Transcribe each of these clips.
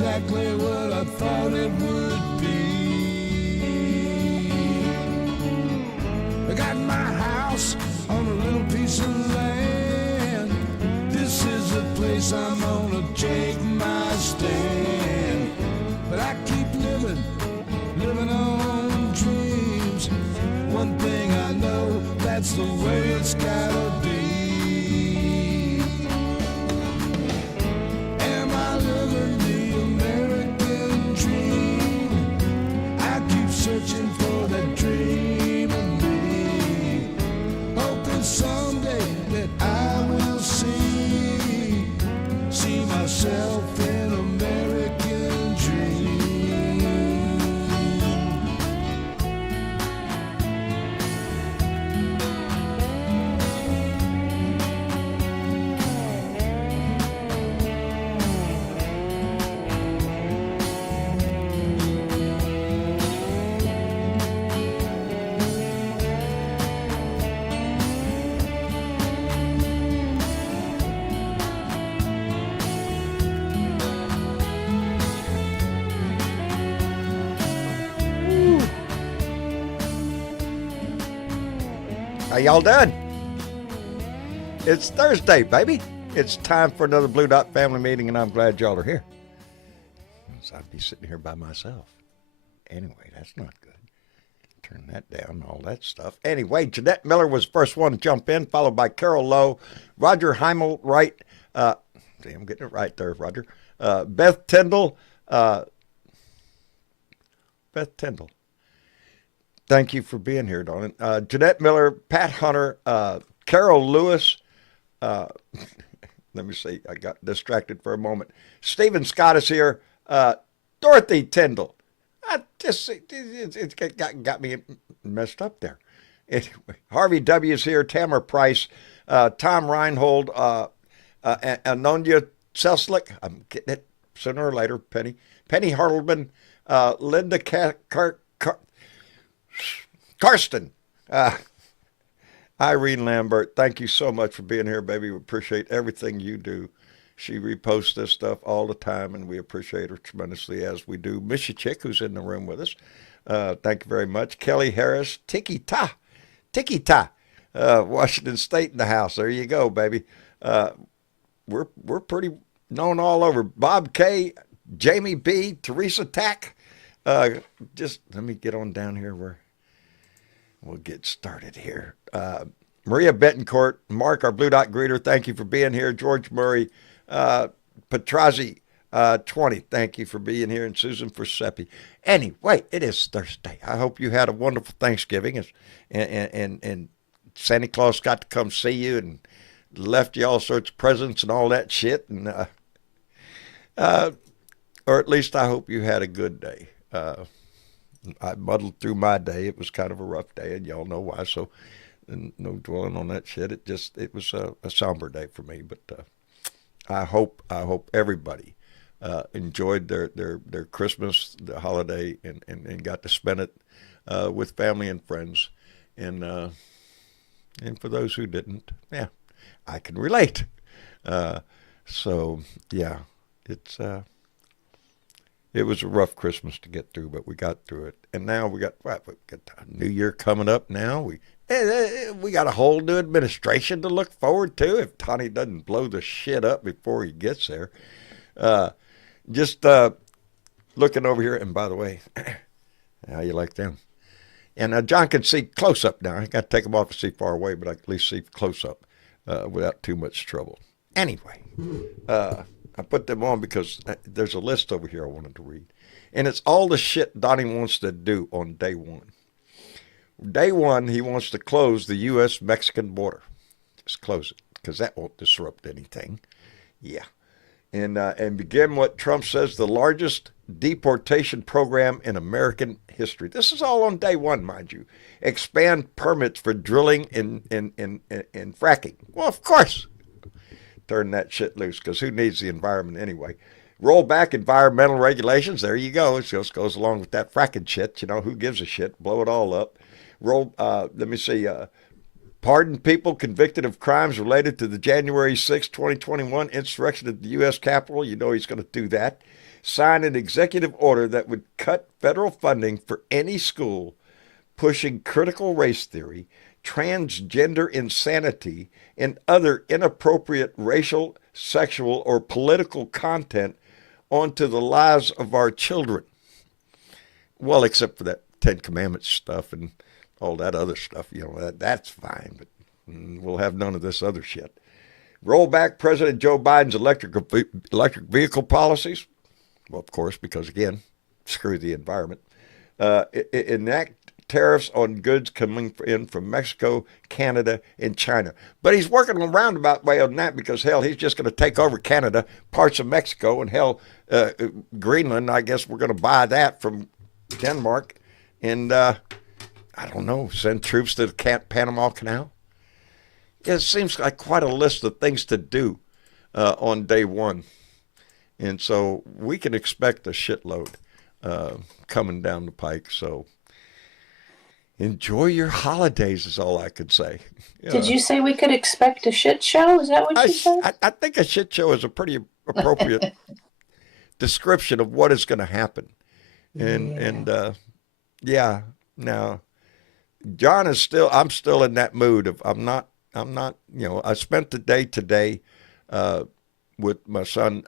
exactly what I thought it would be. I got my house on a little piece of land. This is the place I'm gonna take my stand. But I keep living on dreams. One thing I know, that's the way it's gotta be. Am I living the American dream? I keep searching for that dream of me, hoping someday that I will see myself in American dream. How y'all doing? It's Thursday, baby. It's time for another Blue Dot family meeting, and I'm glad y'all are here. So I'd be sitting here by myself. Anyway, that's not good. Turn that down, all that stuff. Anyway, Jeanette Miller was the first one to jump in, followed by Carol Lowe, Roger Heimel, right? See, I'm getting it right there, Roger. Beth Tyndall. Thank you for being here, darling. Jeanette Miller, Pat Hunter, Carol Lewis. Let me see. I got distracted for a moment. Stephen Scott is here. Dorothy Tyndall. It got me messed up there. Anyway, Harvey W. is here. Tamara Price. Tom Reinhold. Anonia Selslick. I'm getting it sooner or later. Penny Hartleman. Linda Karsten, Irene Lambert, thank you so much for being here, baby. We appreciate everything you do. She reposts this stuff all the time, and we appreciate her tremendously, as we do. Missy Chick, who's in the room with us, thank you very much. Kelly Harris, Tiki Ta, Washington State in the house. There you go, baby. We're pretty known all over. Bob K, Jamie B, Teresa Tack. Just let me get on down here where we'll get started here. Maria Betancourt, Mark, our Blue Dot greeter, thank you for being here. George Murray, Petrazi, 20, thank you for being here. And Susan Forseppi. Anyway, it is Thursday. I hope you had a wonderful Thanksgiving, and Santa Claus got to come see you and left you all sorts of presents and all that shit. And or at least I hope you had a good day. I muddled through my day. It was kind of a rough day, and y'all know why. So, no dwelling on that shit. It was a somber day for me. But I hope everybody enjoyed their Christmas, the holiday, and got to spend it with family and friends. And for those who didn't, yeah, I can relate. So yeah, it was a rough Christmas to get through, but we got through it. And now we got the New Year coming up now. We got a whole new administration to look forward to if Tony doesn't blow the shit up before he gets there. Just looking over here, and by the way, how you like them? And John can see close up now. I got to take them off to see far away, but I can at least see close up without too much trouble. Anyway, I put them on because there's a list over here I wanted to read. And it's all the shit Donnie wants to do on day one. Day one, he wants to close the U.S.-Mexican border. Just close it, because that won't disrupt anything. Yeah. And begin what Trump says the largest deportation program in American history. This is all on day one, mind you. Expand permits for drilling and fracking. Well, of course. Turn that shit loose, because who needs the environment anyway? Roll back environmental regulations. There you go. It just goes along with that fracking shit. You know, who gives a shit? Blow it all up. Pardon people convicted of crimes related to the January 6, 2021 insurrection at the U.S. Capitol. You know he's going to do that. sign an executive order that would cut federal funding for any school pushing critical race theory, transgender insanity, and other inappropriate racial, sexual, or political content onto the lives of our children. Well, except for that Ten Commandments stuff and all that other stuff, that's fine, but we'll have none of this other shit. Roll back President Joe Biden's electric vehicle policies. Well, of course, because again, screw the environment. Enact tariffs on goods coming in from Mexico, Canada, and China. But he's working a roundabout way on that because, hell, he's just going to take over Canada, parts of Mexico, and hell, Greenland. I guess we're going to buy that from Denmark. And I don't know, send troops to the Panama Canal. It seems like quite a list of things to do on day one. And so we can expect a shitload coming down the pike. So enjoy your holidays is all I could say. Did you say we could expect a shit show? Is that what you said? I think a shit show is a pretty appropriate description of what is going to happen. Yeah. Now, John is still, I'm still in that mood of, I'm not, I spent the day today with my son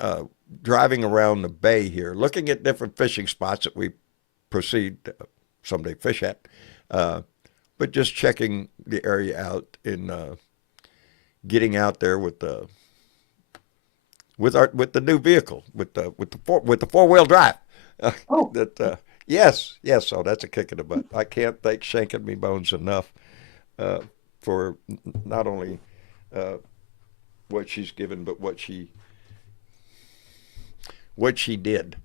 driving around the bay here, looking at different fishing spots that we proceed someday fish at, but just checking the area out and getting out there with the new vehicle with the four-wheel drive. Yes. So that's a kick in the butt. I can't thank Shanking Me Bones enough for not only what she's given, but what she did.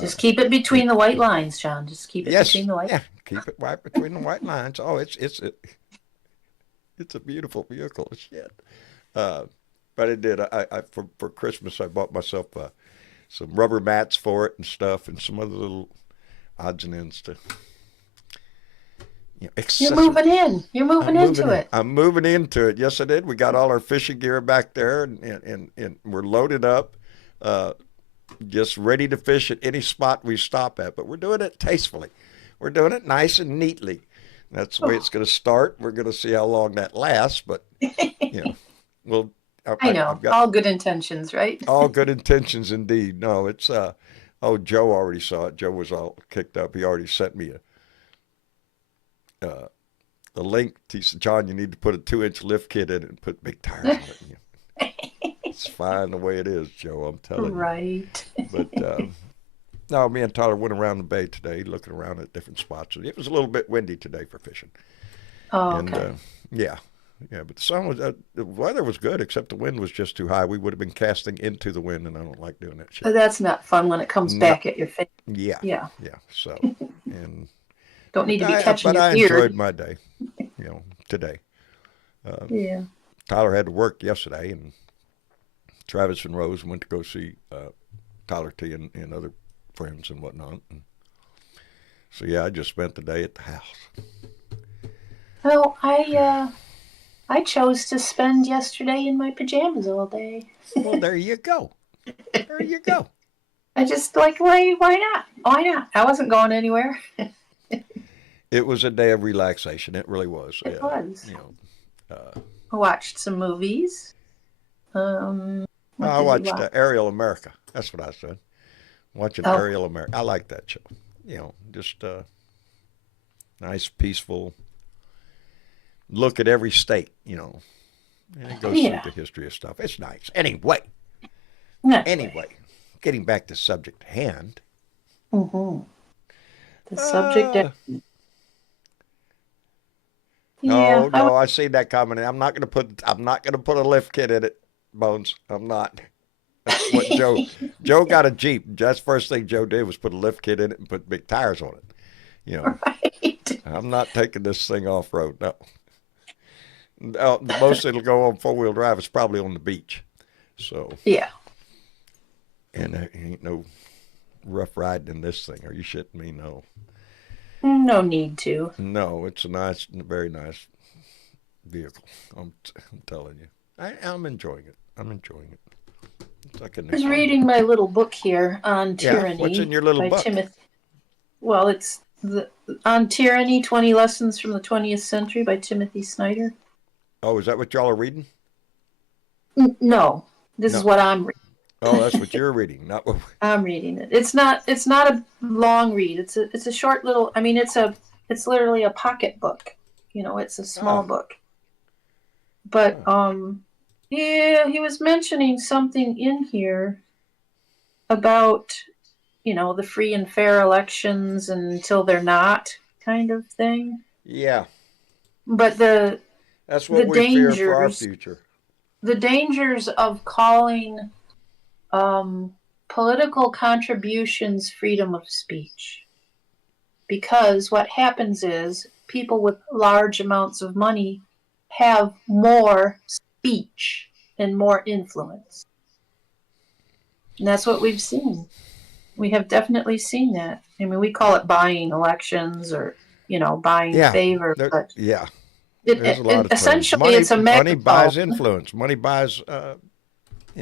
Just keep it between the white lines, John. Just keep it between the white. Yeah, keep it right between the white lines. Oh, it's a beautiful vehicle. Shit. But it did. I for Christmas I bought myself some rubber mats for it and stuff, and some other little odds and ends to. You're moving in. You're moving into it. I'm moving into it. Yes, I did. We got all our fishing gear back there, and we're loaded up, just ready to fish at any spot we stop at. But we're doing it tastefully. We're doing it nice and neatly. That's the way it's going to start. We're going to see how long that lasts, but we'll. I know. All good intentions, right? All good intentions indeed. No, it's Joe already saw it. Joe was all kicked up. He already sent me a link. He said, John, you need to put a 2-inch lift kit in it and put big tires on it. It's fine the way it is, Joe, I'm telling you. Right. But no, me and Tyler went around the bay today looking around at different spots. It was a little bit windy today for fishing. Oh, okay. And yeah, but the weather was good, except the wind was just too high. We would have been casting into the wind, and I don't like doing that shit. But that's not fun when it comes back at your face. Yeah. So, and don't need to be catching your beard. But I enjoyed my day, today. Yeah. Tyler had to work yesterday, and Travis and Rose went to go see Tyler T and other friends and whatnot. And so, yeah, I just spent the day at the house. Well, I chose to spend yesterday in my pajamas all day. Well, there you go. There you go. I just why not? Why not? I wasn't going anywhere. It was a day of relaxation. It really was. It was. I watched some movies. I watched Aerial America. That's what I said. Watching Aerial America. I like that show. Just nice, peaceful look at every state, and it goes through the history of stuff. It's nice. Anyway, getting back to subject at hand. Mm-hmm. The subject. No, I see that comment. I'm not gonna put a lift kit in it, Bones. I'm not. That's what Joe got a Jeep. That's the first thing Joe did was put a lift kit in it and put big tires on it. Right. I'm not taking this thing off road. No. The most it'll go on 4-wheel drive is probably on the beach. So yeah. And there ain't no rough riding in this thing. Are you shitting me? No. No need to. No, it's a very nice vehicle. I'm telling you, I'm enjoying it. like a new I was song. reading my little book here on Yeah, tyranny. what's in your little by book? Timothy. Well, it's on tyranny: 20 lessons from the 20th century by Timothy Snyder. Oh, is that what y'all are reading? No, this is No. what I'm reading. Oh, that's what you're reading, not what. I'm reading it. It's not a long read. It's a short little. I mean, it's literally a pocket book. It's a small Ah, book. But ah. yeah, he was mentioning something in here about the free and fair elections until they're not kind of thing. Yeah, But that's the what we fear for our dangers future. the dangers of calling um, political contributions freedom of speech, because what happens is people with large amounts of money have more speech and more influence, and that's what we've seen. We have definitely seen that. I mean, we call it buying elections, or buying Yeah, favor, but yeah. There's a lot of terms. essentially Money, it's a money megaphone. buys influence. Money buys,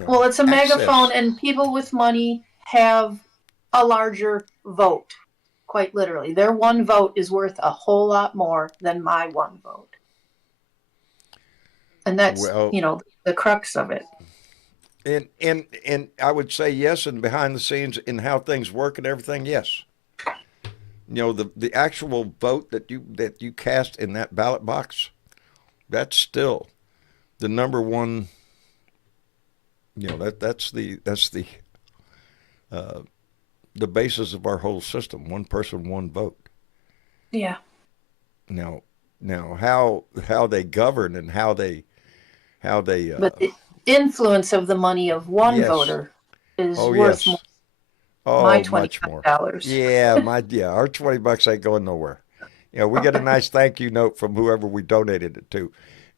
Well, it's a megaphone, access. and people with money have a larger vote. Quite literally, their one vote is worth a whole lot more than my one vote, and that's Well, the crux of it. and I would say yes, and behind the scenes in how things work and everything, yes. The actual vote that you cast in that ballot box, that's still the number one. Uh, the basis of our whole system. One person, one vote. Yeah, Now, how they govern and how they but the influence of the money of one yes. voter is Oh worth more yes. than my Oh, twenty much five more. dollars. Yeah, our $20 ain't going nowhere. We get a nice thank you note from whoever we donated it to.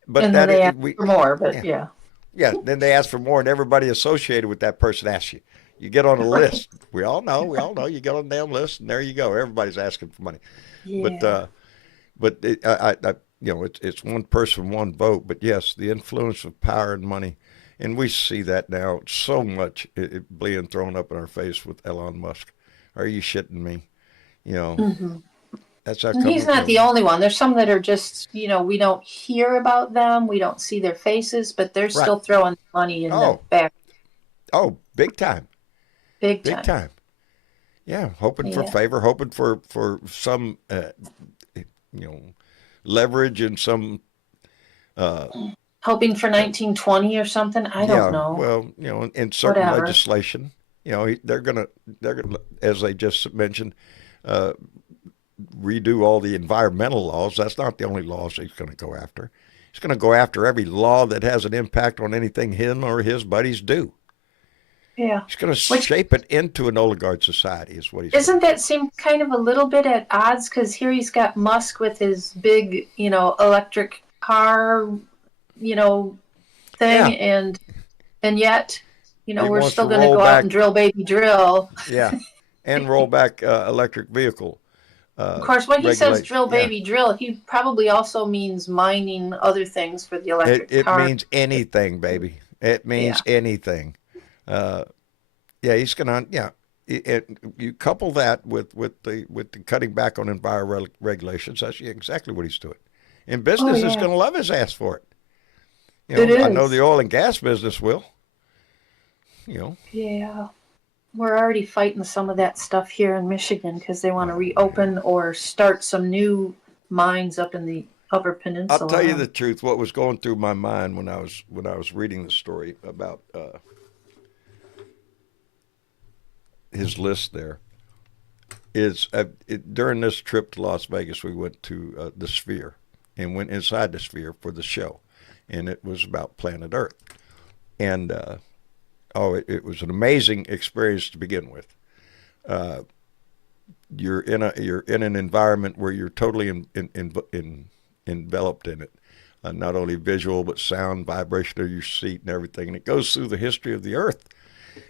But And then that they ask we for more. But yeah. yeah, Yeah, then they ask for more, and everybody associated with that person asks you. You get on a right. list. We all know. You get on the damn list, and there you go. Everybody's asking for money. But Yeah, it's one person, one vote. But yes, the influence of power and money, and we see that now so much it being thrown up in our face with Elon Musk. Are you shitting me? You know, hmm that's how and he's come. not the only one. There's some that are just we don't hear about them, we don't see their faces, but they're Right. still throwing money in the Oh, back oh, big time, big big time. time. Yeah, hoping for Yeah, favor, hoping for some you know leverage and some uh, hoping for uh, 1920 or something. I don't yeah, know. well, in certain Whatever. legislation, they're gonna, as they just mentioned, uh, redo all the environmental laws. That's not the only laws he's going to go after. He's going to go after every law that has an impact on anything him or his buddies do. Yeah. He's going to Which shape it into an oligarch society, is what he's going doesn't to do. that seem kind of a little bit at odds? Because here he's got Musk with his big, electric car, you know, Yeah, thing, and yet, he we're wants still to going to roll go out and back. drill, baby, drill. Yeah, and roll back electric vehicle Of course, when he says regulation. drill, Yeah, baby, drill, he probably also means mining other things for the it electric it car. means anything, baby. It Yeah. means anything. Uh, yeah, he's gonna. Yeah, you couple that with the cutting back on environmental regulations. That's exactly what he's doing. And Oh, business is yeah. gonna love his ass for it. It I know the is. oil and gas business will. You know. Yeah. We're already fighting some of that stuff here in Michigan because they want to Oh reopen hell. or start some new mines up in the Upper I'll tell you Peninsula. the truth. What was going through my mind when I was reading the story about his list there is during this trip to Las Vegas, we went to the Sphere and went inside the Sphere for the show, and it was about planet Earth. And it was an amazing experience to begin with. Uh, you're in an environment where you're totally enveloped in it, not only visual but sound, vibration of your seat, and everything. And it goes through the history of the Earth,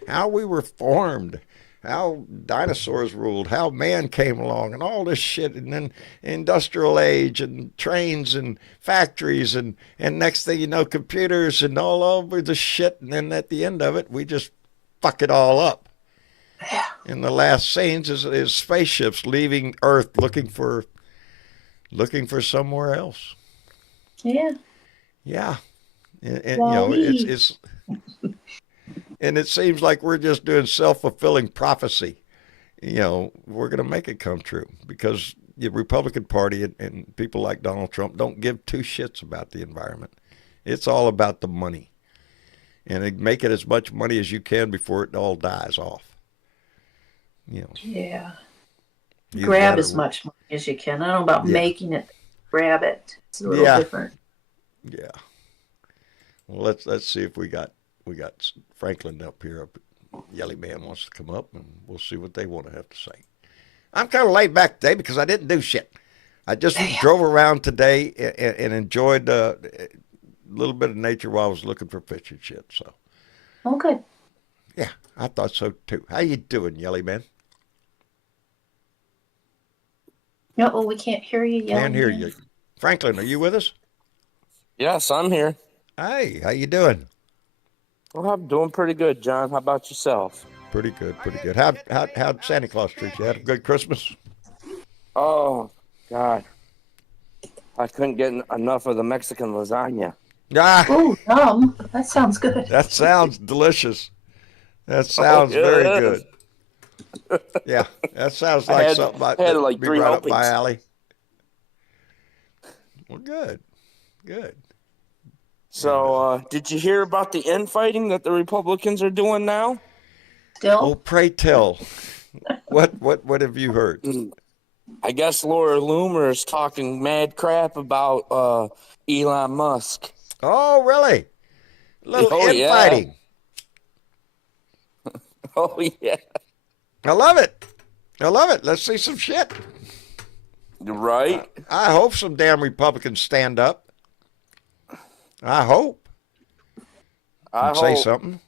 how we were formed, how dinosaurs ruled, how man came along, and all this shit, and then industrial age and trains and factories and next thing you know, computers and all over the shit. And then at the end of it, we just fuck it all up. Yeah. In the last scenes is spaceships leaving Earth looking for somewhere else. Yeah. Yeah. And Wall-E. it's and it seems like we're just doing self-fulfilling prophecy. We're going to make it come true because the Republican Party and people like Donald Trump don't give two shits about the environment. It's all about the money. And they make it as much money as you can before it all dies off. Yeah. You Grab gotta- as much money as you can. I don't know about Yeah. making it. Grab it. It's a little Yeah. different. Yeah. Well, let's see if we got Franklin up here. Yelly Man wants to come up, and we'll see what they want to have to say. I'm kind of laid back today because I didn't do shit. I just drove around today and enjoyed a little bit of nature while I was looking for fish and shit. So, Oh, good. yeah, I thought so too. How you doing, Yelly Man? No, well, we can't hear you yelling. Can't hear you. Franklin, are you with us? Yes, I'm here. Hey, how you doing? Well, I'm doing pretty good, John. How about yourself? Pretty good, pretty good. How'd Santa Claus treat you? Had a good Christmas? Oh, God. I couldn't get enough of the Mexican lasagna. Ah, Oh, that sounds good. that sounds delicious. That sounds yeah, very it good. is. Yeah, that sounds I like had- something had that'd like be 3 right up my helpings. alley. Well, good, good. So, did you hear about the infighting that the Republicans are doing now? Still? Oh, pray tell, what have you heard? I guess Laura Loomer is talking mad crap about Elon Musk. Oh, really? A little Oh, yeah. infighting. Oh, yeah. I love it. I love it. Let's see some shit. Right? I hope some damn Republicans stand up. I hope. I And say hope. something.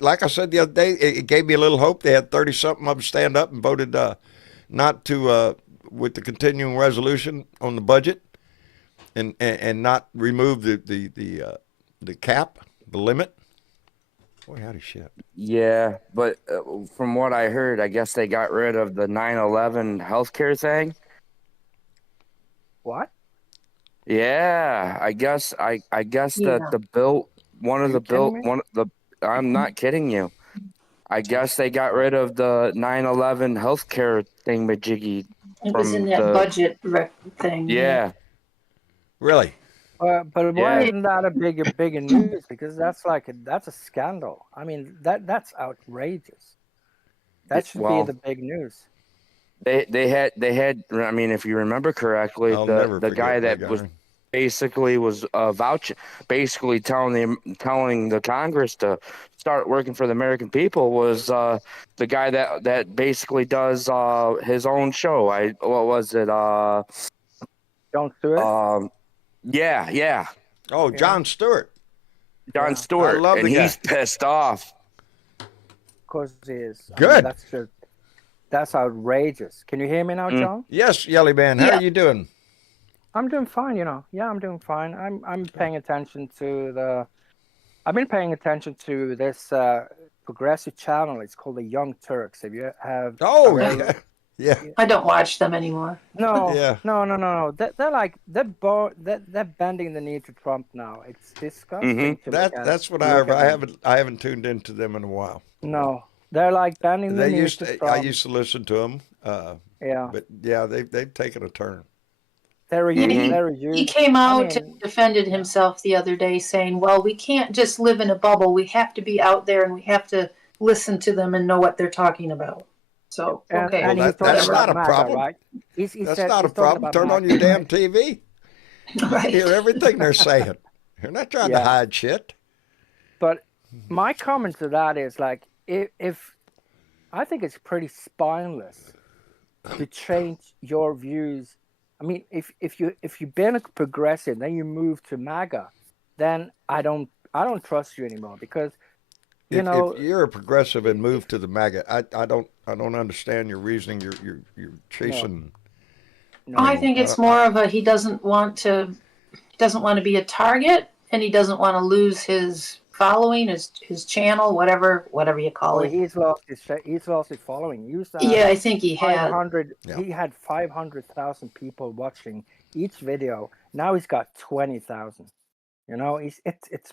Like I said the other day, it gave me a little hope. They had 30-something of them stand up and voted not to, with the continuing resolution on the budget, and not remove the cap, the limit. Boy, howdy shit. Yeah, but from what I heard, I guess they got rid of the 9/11 healthcare thing. What? Yeah, I guess Yeah. that the bill, one of Are the you bill, kidding me? one of the, I'm not kidding you. I guess they got rid of the 9/11 healthcare thing, majiggy. It was in from that the- budget thing. Yeah, Really? But Yeah. why isn't that a bigger news? Because that's a scandal. I mean, that's outrageous. That should well, be the big news. they had. I mean, if you remember correctly, I'll never the forget guy that guy. was basically was vouching, basically telling the Congress to start working for the American people was the guy that basically does his own show. What was it? Don't do it. Yeah, Oh, John Stewart. John Yeah. Stewart, I love and the guy. he's pissed off. Of course it is. I mean, Good. that's outrageous. Can you hear me now, John? Yes, Yelly Man. How Yeah. are you doing? I'm doing fine. Yeah, I'm doing fine. I'm paying attention to I've been paying attention to this progressive channel. It's called the Young Turks. Oh, ever- yeah. I don't watch them anymore. No, Yeah. no. They're bending the knee to Trump now. It's disgusting. to look at. That's what Look I at them. haven't tuned into them in a while. No, they're like bending the They knee used to to, Trump. I used to listen to them, Yeah, but yeah, they've taken a turn. they're a Mhm. they're a He huge. came out mean- and defended himself the other day, saying, well, we can't just live in a bubble. We have to be out there and we have to listen to them and know what they're talking about. So, okay. And Well, he's talking that's about not a MAGA, problem. right? He That's said- not a he's talking problem. about Turn on MAGA, your damn right? TV. Right. Hear everything they're saying. They're not trying to Yeah. hide shit. But my comment to that is like, if I think it's pretty spineless to change your views. I mean, if you've been a progressive, then you move to MAGA, then I don't trust you anymore because If know you're a progressive and move to the MAGA, I don't understand your reasoning. You're chasing. no, I think it's more of a he doesn't want to be a target and he doesn't want to lose his following, his channel, whatever you call Oh, it. he's lost his following. He used to Yeah, have I think he had. 500. Yeah. He had 500,000 people watching each video. Now he's got 20,000. You know, it's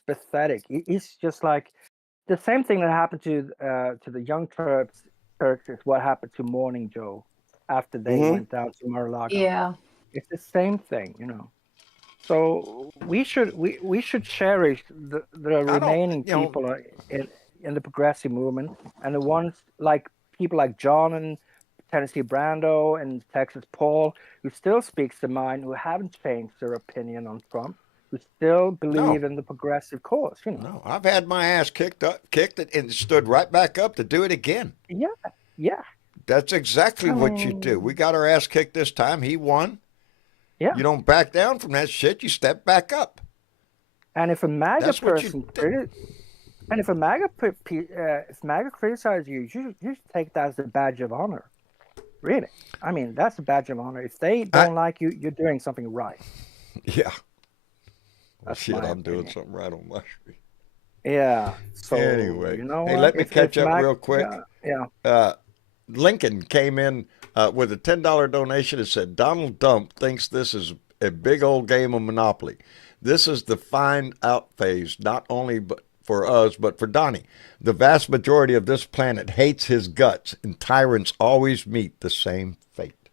pathetic. He's just like the same thing that happened to the Young Turks is what happened to Morning Joe after they went down to Mar-a-Lago. Yeah. It's the same thing, you know. So we should cherish the remaining people in the progressive movement, and the ones like people like John and Tennessee Brando and Texas Paul, who still speaks their mind, who haven't changed their opinion on Trump, who still believe in the progressive cause. You know. No, I've had my ass kicked it, and stood right back up to do it again. Yeah. That's exactly what you do. We got our ass kicked this time. He won. Yeah. You don't back down from that shit. You step back up. And if a MAGA That's what you person, and if a MAGA if MAGA criticizes you, you should take that as a badge of honor. Really, I mean, that's a badge of honor. If they don't like you, you're doing something right. Yeah. Well, That's shit, my I'm doing opinion. something right on my street. Yeah. So Anyway, you know hey, what? let me catch if up real quick. Yeah. Lincoln came in with a $10 donation and said, Donald Trump thinks this is a big old game of Monopoly. This is the find out phase, not only for us, but for Donnie. The vast majority of this planet hates his guts, and tyrants always meet the same fate.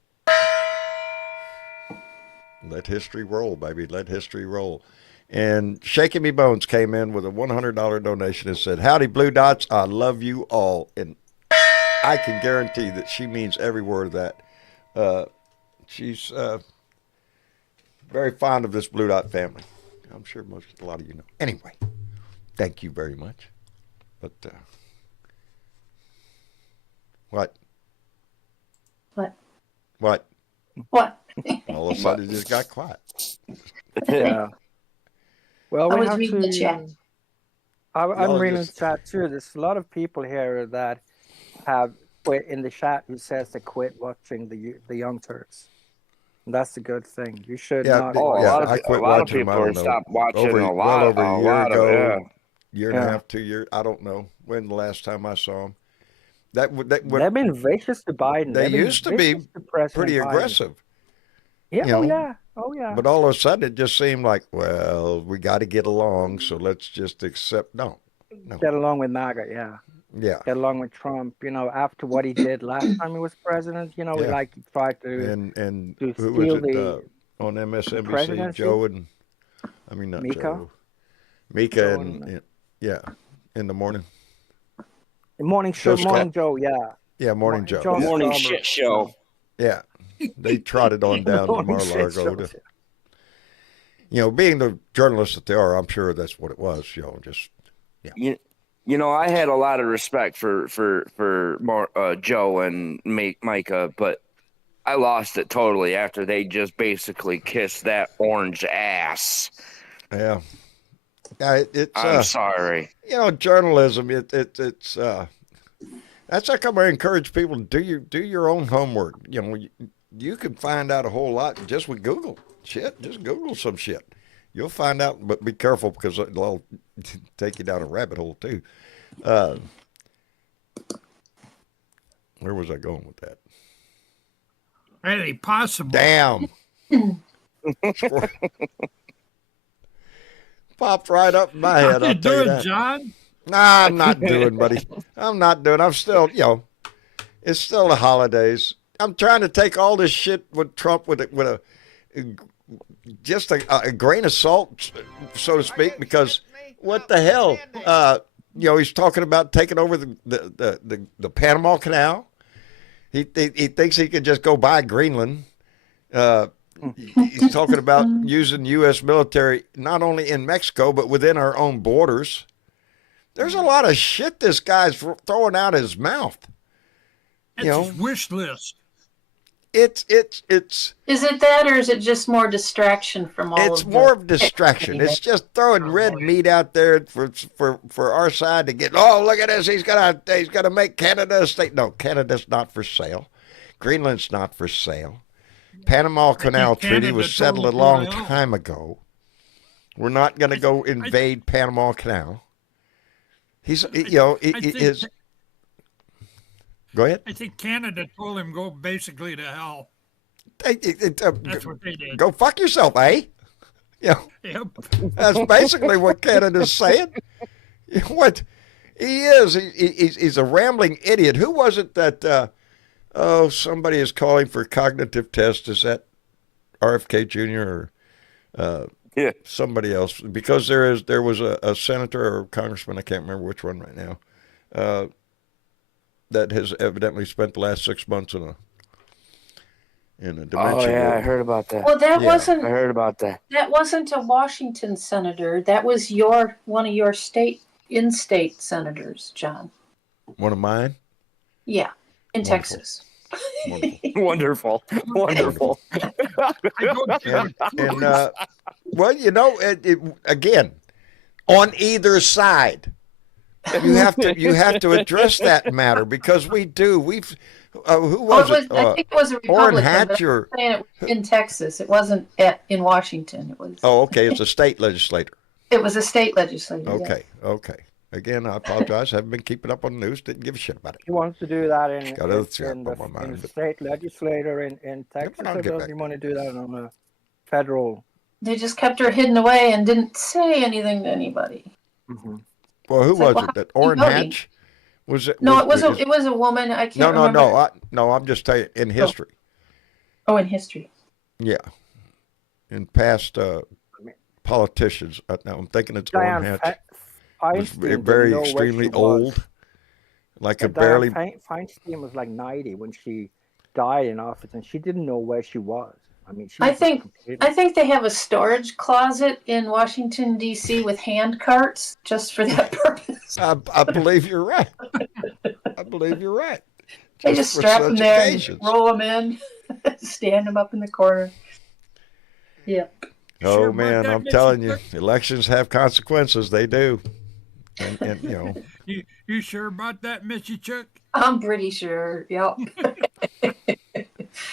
Let history roll, baby. Let history roll. And Shaking Me Bones came in with a $100 donation and said, howdy, Blue Dots. I love you all. And I can guarantee that she means every word of that. She's very fond of this Blue Dot family. I'm sure a lot of you know. Anyway, thank you very much. But what? All of a sudden, it just got quiet. Yeah. Well, I we was have reading to. the chat. I'm reading the chat too. There's a lot of people here that have quit in the chat who says they quit watching the Young Turks. And that's a good thing. You should not. I quit watching them. I don't know. Stopped watching Over a year ago, year and a Yeah. half, 2 years. I don't know when the last time I saw them. They've been vicious to Biden. They They've been used to be vicious to President pretty Biden. aggressive. Yeah. you know. Oh yeah. But all of a sudden, it just seemed like, well, we got to get along, so let's just accept. No. Get along with MAGA. Yeah. Yeah. Get along with Trump. You know, after what he did last time he was president. You know, Yeah. he tried to And to who was steal it the on MSNBC? presidency? Joe and not Mika? Joe. Mika Joe and in the morning. the morning show. Joe Morning Scott. Joe. Yeah. Yeah, morning Joe. John Yeah. Morning Summer. shit show. Yeah. They trotted on down to Morning shit Mar-a-Lago shows. to, being the journalists that they are, I'm sure that's what it was, just You know, I had a lot of respect for Joe and Micah, but I lost it totally after they just basically kissed that orange ass. yeah. It's I'm sorry. journalism. It's that's how come I encourage people to do your own homework. You can find out a whole lot just with Google. Shit, just Google some shit. You'll find out, but be careful because it'll take you down a rabbit hole too. Where was I going with that? Really possible. Damn. Popped right up in my How head. you I'll tell you doing, that. John? Nah, I'm not doing, buddy. I'm not doing. I'm still, it's still the holidays. I'm trying to take all this shit with Trump with just a grain of salt, so to speak, because what the hell? He's talking about taking over the Panama Canal. He thinks he can just go buy Greenland. He's talking about using U.S. military not only in Mexico but within our own borders. There's a lot of shit this guy's throwing out his mouth. That's his wish list. It's Is it that, or is it just more distraction from all it's of more the... of distraction. It's just throwing red meat out there for our side to get. Oh, look at this! He's gonna make Canada a state. No, Canada's not for sale. Greenland's not for sale. Panama Canal Treaty was settled a long time ago. We're not going to go invade Panama Canal. I think, his. Go ahead. I think Canada told him go basically to hell. That's what they did. Go fuck yourself, eh? Yep. That's basically what Canada's saying. What he is, he's a rambling idiot. Who was it that? Somebody is calling for cognitive tests. Is that RFK Jr. or somebody else? Because there was a senator or congressman, I can't remember which one right now, that has evidently spent the last 6 months in a dementia. Oh yeah, ward. I heard about that. Well, that wasn't. I heard about that. That wasn't a Washington senator. That was one of your in-state senators, John. One of mine. Yeah, in Wonderful. Texas. Wonderful. Wonderful. And well, again, on either side, you have to address that matter because we do. We've who was it? I think it was a Orrin Republican. Hatcher. But I'm saying it was in Texas. It wasn't in Washington. It was. Oh, okay. It's a state legislator. It was a state legislator. Okay. Okay. Again, I apologize. I haven't been keeping up on the news. Didn't give a shit about it. He wants to do that in Got other crap the, on my mind, in the but- state legislator in Texas, I'll or get does back he to want to do that on a federal? They just kept her hidden away and didn't say anything to anybody. Mhm. Well, who It's like, was well, it? That how are you Orrin voting? Hatch? Was it? No, it was a woman. I can't No, remember. no. I'm just telling you in history. Oh, in history. Yeah. In past politicians. Now I'm thinking it's Orrin Diane Hatch. Was Feinstein didn't very know where extremely she was. old. Like a Dianne barely. Feinstein was like 90 when she died in office, and she didn't know where she was. I mean, she I was think completely- I think they have a storage closet in Washington D.C. with hand carts just for that purpose. I believe you're right. I believe you're right. They just for strap such them there occasions. and roll them in, stand them up in the corner. Yep. Oh Sure about man, that, I'm Mr. telling you, Cook? elections have consequences. They do. And You sure about that, Missy Chuck? I'm pretty sure. Yep.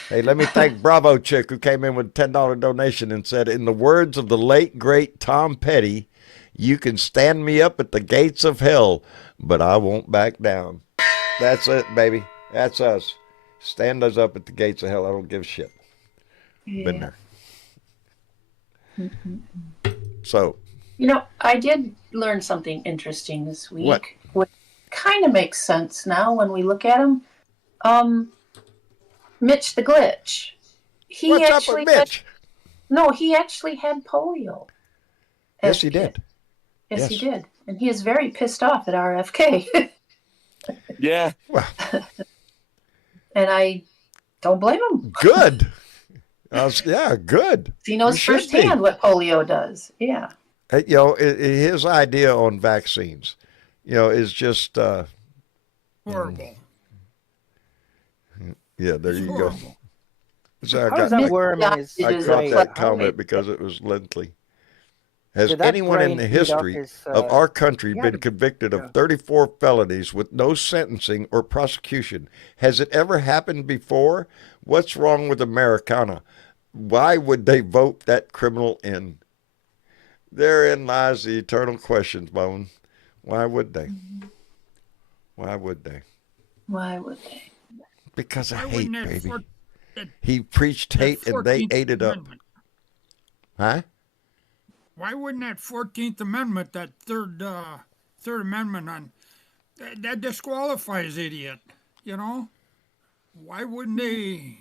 Hey, let me thank Bravo Chick who came in with a $10 donation and said, in the words of the late, great Tom Petty, you can stand me up at the gates of hell, but I won't back down. That's it, baby. That's us. Stand us up at the gates of hell. I don't give a shit. Been Yeah. there. So, I did learn something interesting this week. What? Which kind of makes sense now when we look at him. Mitch the Glitch. He what's up actually with Mitch? he actually had polio. Yes, he did. Yes, he Yes. did. And he is very pissed off at RFK. Yeah. Well, And I don't blame him. good. Yeah, good. He knows You should be. firsthand what polio does. Yeah. His idea on vaccines, is just, Horrible. yeah, there It's you go. horrible. So How does that worm in his It I is caught a- that How comment many- because it was lengthy. Has Did that anyone in brain the heat up history his, of our country yeah, been convicted yeah. of 34 felonies with no sentencing or prosecution? Has it ever happened before? What's wrong with Americana? Why would they vote that criminal in? Therein lies the eternal question, Bone. Why would they? Why would they? Why would they? Because of Why hate, wouldn't that baby. that He preached hate and they 14th ate it up. Amendment- Huh? Why wouldn't that 14th Amendment, that third amendment that disqualifies idiot, Why wouldn't they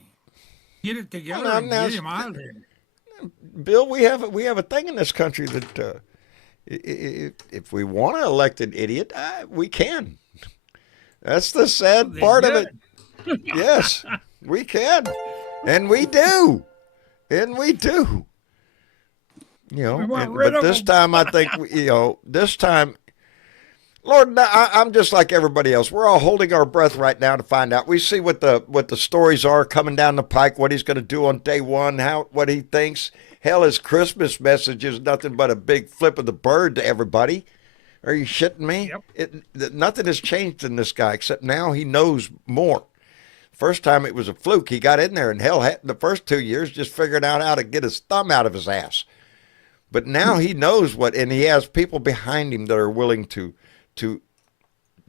get it together Well, and now, get him out of there? Bill, we have a thing in this country that if we want to elect an idiot, we can. That's the sad They part of did. it. Yes, we can, and we do, We want rid but of this them. time I think this time, Lord, I'm just like everybody else. We're all holding our breath right now to find out. We see what the stories are coming down the pike, what he's going to do on day one, what he thinks. Hell, his Christmas message is nothing but a big flip of the bird to everybody. Are you shitting me? Yep. Nothing has changed in this guy except now he knows more. First time it was a fluke. He got in there and hell, the first 2 years just figuring out how to get his thumb out of his ass. But now he knows and he has people behind him that are willing to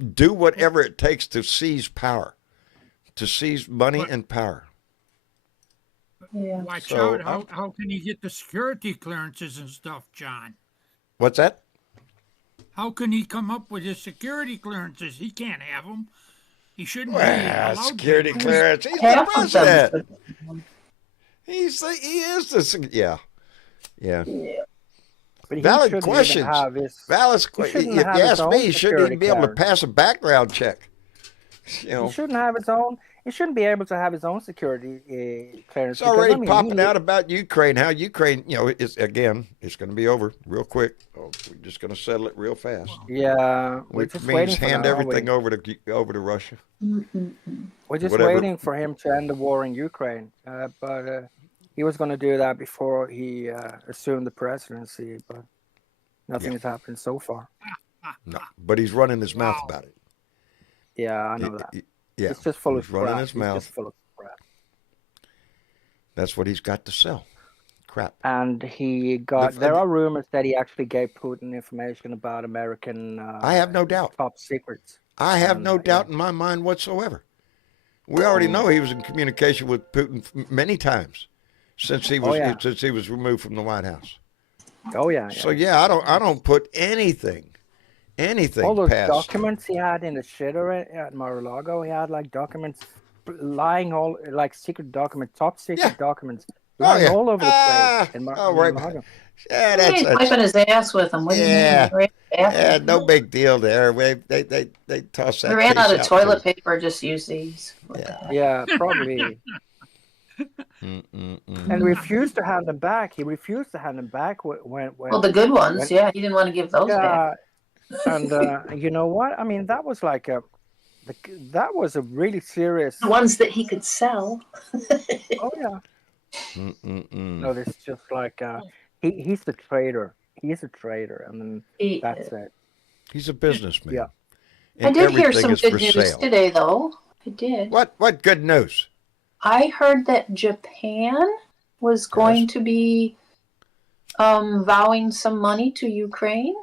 do whatever it takes to seize power, to seize money and power. Yeah. Watch So, out. How can he get the security clearances and stuff, John? What's that? How can he come up with his security clearances? He can't have them. He shouldn't be Well, allowed security to. clearance. He's the Half of them. president. He is the yeah. Yeah. But he Valid shouldn't even questions. have his- Valid he question. shouldn't If have you his ask own me, he shouldn't even security be able to clearance. pass a background check. You know, He shouldn't have his own. He shouldn't be able to have his own security clearance. it's already because, I mean, popping out about Ukraine. How Ukraine, it's going to be over real quick. Oh, we're just going to settle it real fast. Yeah, we're Which just means waiting for hand that, aren't everything we? over to Russia. We're just whatever. waiting for him to end the war in Ukraine. But he was going to do that before he assumed the presidency. But nothing has happened so far. No, but he's running his mouth about it. Yeah, I know that. Yeah, It's just full of he's running crap. his He's mouth. just full of crap. That's what he's got to sell. Crap. And he got. There are rumors that he actually gave Putin information about American. I have no doubt. Top secrets. I have no doubt in my mind whatsoever. We already know he was in communication with Putin many times since he was removed from the White House. Oh yeah. So I don't put anything All those past. documents he had in the shitter at Mar-a-Lago, he had like documents lying all like secret documents, top secret documents lying all over the place in Mar-a-Lago. Yeah, that's wiping his ass with him. What do you mean? Yeah, no big deal there. They toss that. We ran out of case toilet paper. Just use these. Yeah, probably. And refused to hand them back. He refused to hand them back when well, the good ones, he didn't want to give those back. And you know what? I mean, that was like that was a really serious. The ones that he could sell. Oh yeah. No, it's just like he's the trader. He's a trader, and then that's it. He's a businessman. Yeah. I did hear some good news today, though. I did. What good news? I heard that Japan was going to be vowing some money to Ukraine.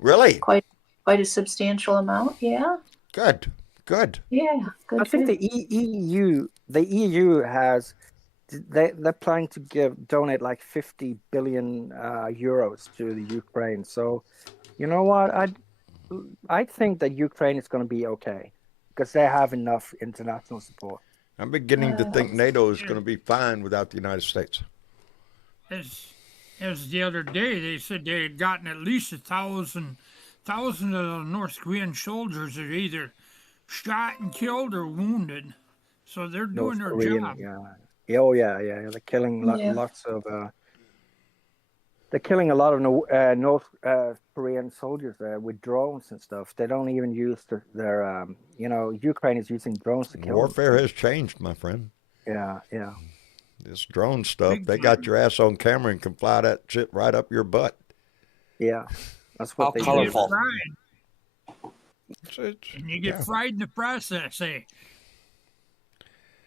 Really? Quite a substantial amount. Yeah. Good. Yeah. Good. I think the EU has. They're planning to donate like 50 billion euros to the Ukraine. So, you know what? I think that Ukraine is going to be okay because they have enough international support. I'm beginning to think NATO is going to be fine without the United States. As the other day, they said they had gotten at least 1,000 of the North Korean soldiers are either shot and killed or wounded. So they're doing their job. Yeah, oh yeah. They're killing lots of. They're killing a lot of North Korean soldiers there with drones and stuff. They don't even use their. Ukraine is using drones to kill. Warfare has changed, my friend. Yeah. This drone stuff, they got your ass on camera and can fly that shit right up your butt. Yeah, that's what they colorful. And you get fried in the process, eh?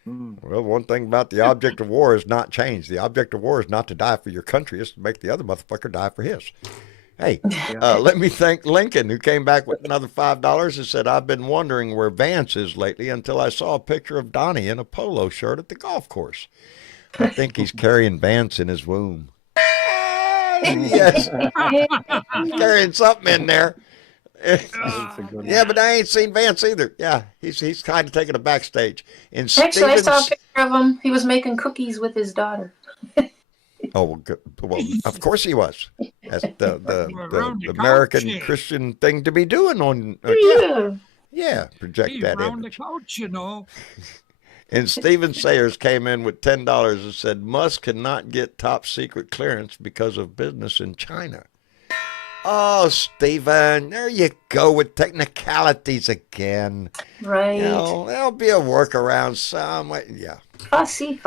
Well, one thing about the object of war is not changed. The object of war is not to die for your country. It's to make the other motherfucker die for his. Hey, let me thank Lincoln, who came back with another $5 and said, I've been wondering where Vance is lately until I saw a picture of Donnie in a polo shirt at the golf course. I think he's carrying Vance in his womb. Yes. He's carrying something in there. Yeah, but I ain't seen Vance either. Yeah, he's kind of taking a backstage. And actually, I saw a picture of him. He was making cookies with his daughter. Well, of course he was. That's the American Christian thing to be doing on. Project that around image. the couch, you know. And Stephen Sayers came in with $10 and said Musk cannot get top secret clearance because of business in China. Oh, Stephen, there you go with technicalities again. Right. There'll be a workaround somewhere. Yeah. Fussy.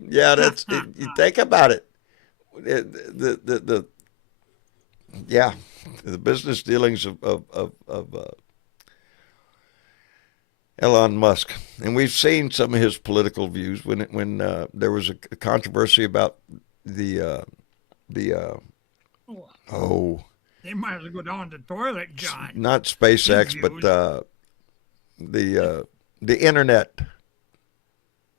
Yeah, that's you think about it. The business dealings of Elon Musk, and we've seen some of his political views when there was a controversy about They might as well go down the toilet, John. Not SpaceX, but the internet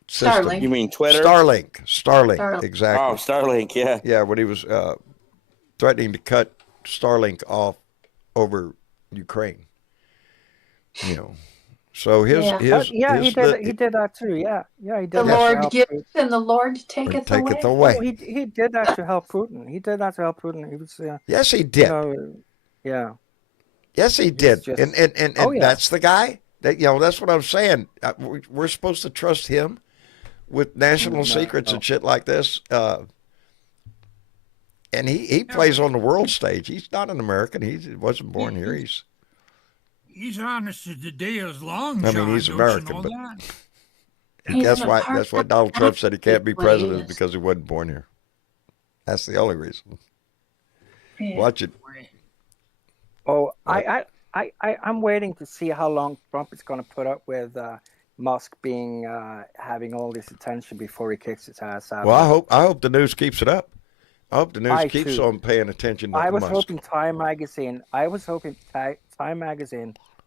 system. Starlink. You mean Twitter? Starlink, Starlink. exactly. Oh, Starlink, yeah. Yeah, when he was threatening to cut Starlink off over Ukraine. You know, so his he did that too. Yeah, he did The that to Lord help giveth Putin. and the Lord taketh away. Oh, he did that to help Putin. He did that to help Putin. He was Yes, he did. Yeah. Yes, he did. just- And Oh, yeah. that's the guy that, that's what I'm saying. We're supposed to trust him with national secrets and shit like this. And he plays on the world stage. He's not an American. He wasn't born here. He's honest as the day is long, I John. mean, he's Don't American, you know but that? that's why Donald Trump said he can't be president, because he wasn't born here. That's the only reason. Yeah. Watch it. Oh, I'm waiting to see how long Trump is going to put up with Musk being having all this attention before he kicks his ass out. Well, I hope the news keeps it up. I hope the news keeps too. on paying attention to I was Musk. hoping Time Magazine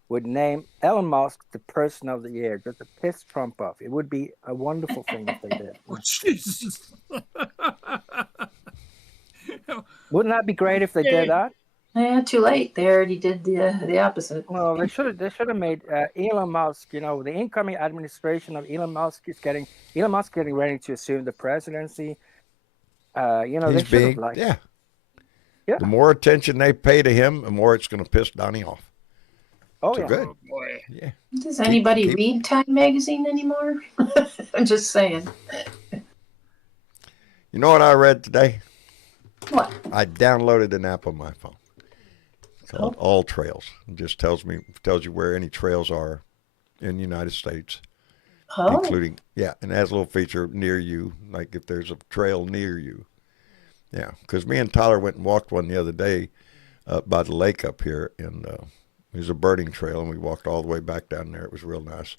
would name Elon Musk the person of the year, just to piss Trump off. It would be a wonderful thing if they did. Oh, Jesus. Wouldn't that be great if they did that? Yeah, too late. They already did the opposite. Well, they should have made Elon Musk. The incoming administration of Elon Musk getting ready to assume the presidency. He's being, yeah. The more attention they pay to him, the more it's going to piss Donnie off. Oh, so yeah. good. Oh, boy. Yeah. Does anybody read Time Magazine anymore? I'm just saying. You know what I read today? What? I downloaded an app on my phone. It's called All Trails. It just tells you where any trails are in the United States. Oh. Including, and it has a little feature near you, like if there's a trail near you. Yeah, because me and Tyler went and walked one the other day by the lake up here, and it was a birding trail, and we walked all the way back down there. It was real nice.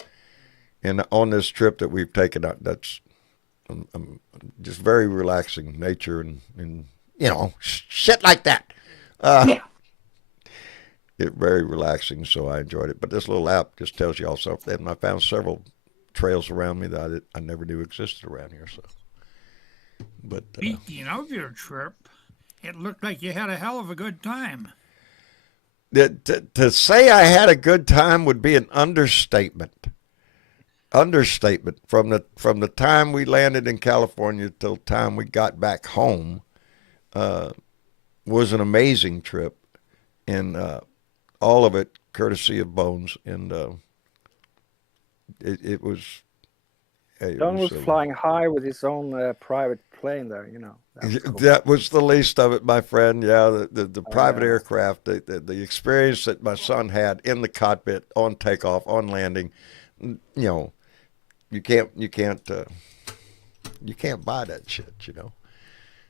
And on this trip that we've taken, that's just very relaxing, nature and shit like that. It's very relaxing, so I enjoyed it. But this little app just tells you all something, and I found several trails around me that I never knew existed around here. So, but Speaking of your trip, it looked like you had a hell of a good time. To say I had a good time would be an understatement. Understatement. From the time we landed in California till the time we got back home was an amazing trip, and all of it courtesy of Bones, and it was. Don was flying high with his own private plane there, That was the least of it, my friend. Yeah, the private aircraft, the experience that my son had in the cockpit, on takeoff, on landing, you can't buy that shit,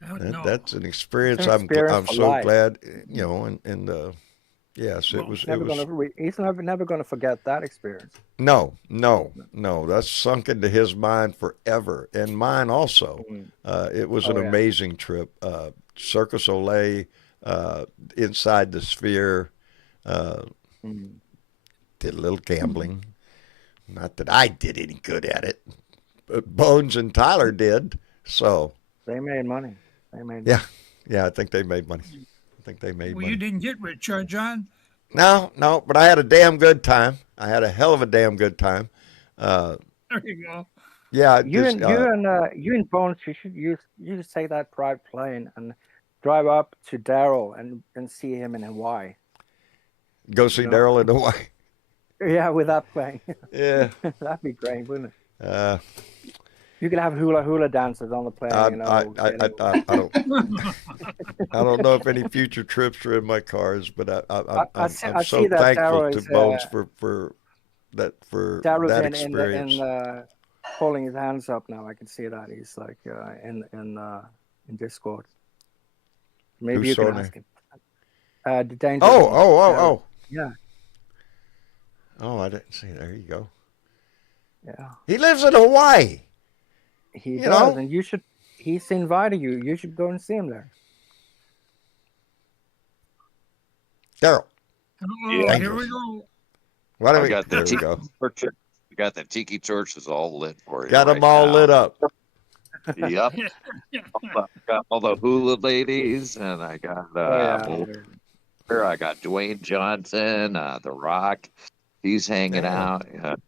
That's an experience. I'm so glad, yes, it was. He's never going to forget that experience. No, that's sunk into his mind forever, and mine also. It was an amazing trip. Circus Olay, inside the Sphere. Did a little gambling. Not that I did any good at it, but Bones and Tyler did. So they made money. Yeah, I think they made money. Money. You didn't get rich, John? No, but I had a damn good time. I had a hell of a damn good time. There you go. Yeah, you and Bones, you should take that private plane and drive up to Daryl and see him in Hawaii. Go see Daryl in Hawaii. Yeah, with that plane. Yeah, that'd be great, wouldn't it? You could have hula dancers on the plane. I don't know if any future trips are in my cars, but I'm so thankful to Bones for that experience. Holding his hands up now. I can see that he's like in Discord. Maybe you can ask him. The danger. Oh. Yeah. Oh, I didn't see. There you go. Yeah. He lives in Hawaii. He does, and you should. He's invited you. You should go and see him there. Daryl. Oh, Yeah. here we go. Why don't I we? got the There we tiki go. torch. We got the tiki torches all lit for you. Got them right all now. lit up. Yep. Got all the hula ladies, and I got here I got Dwayne Johnson, The Rock. He's hanging Damn. out.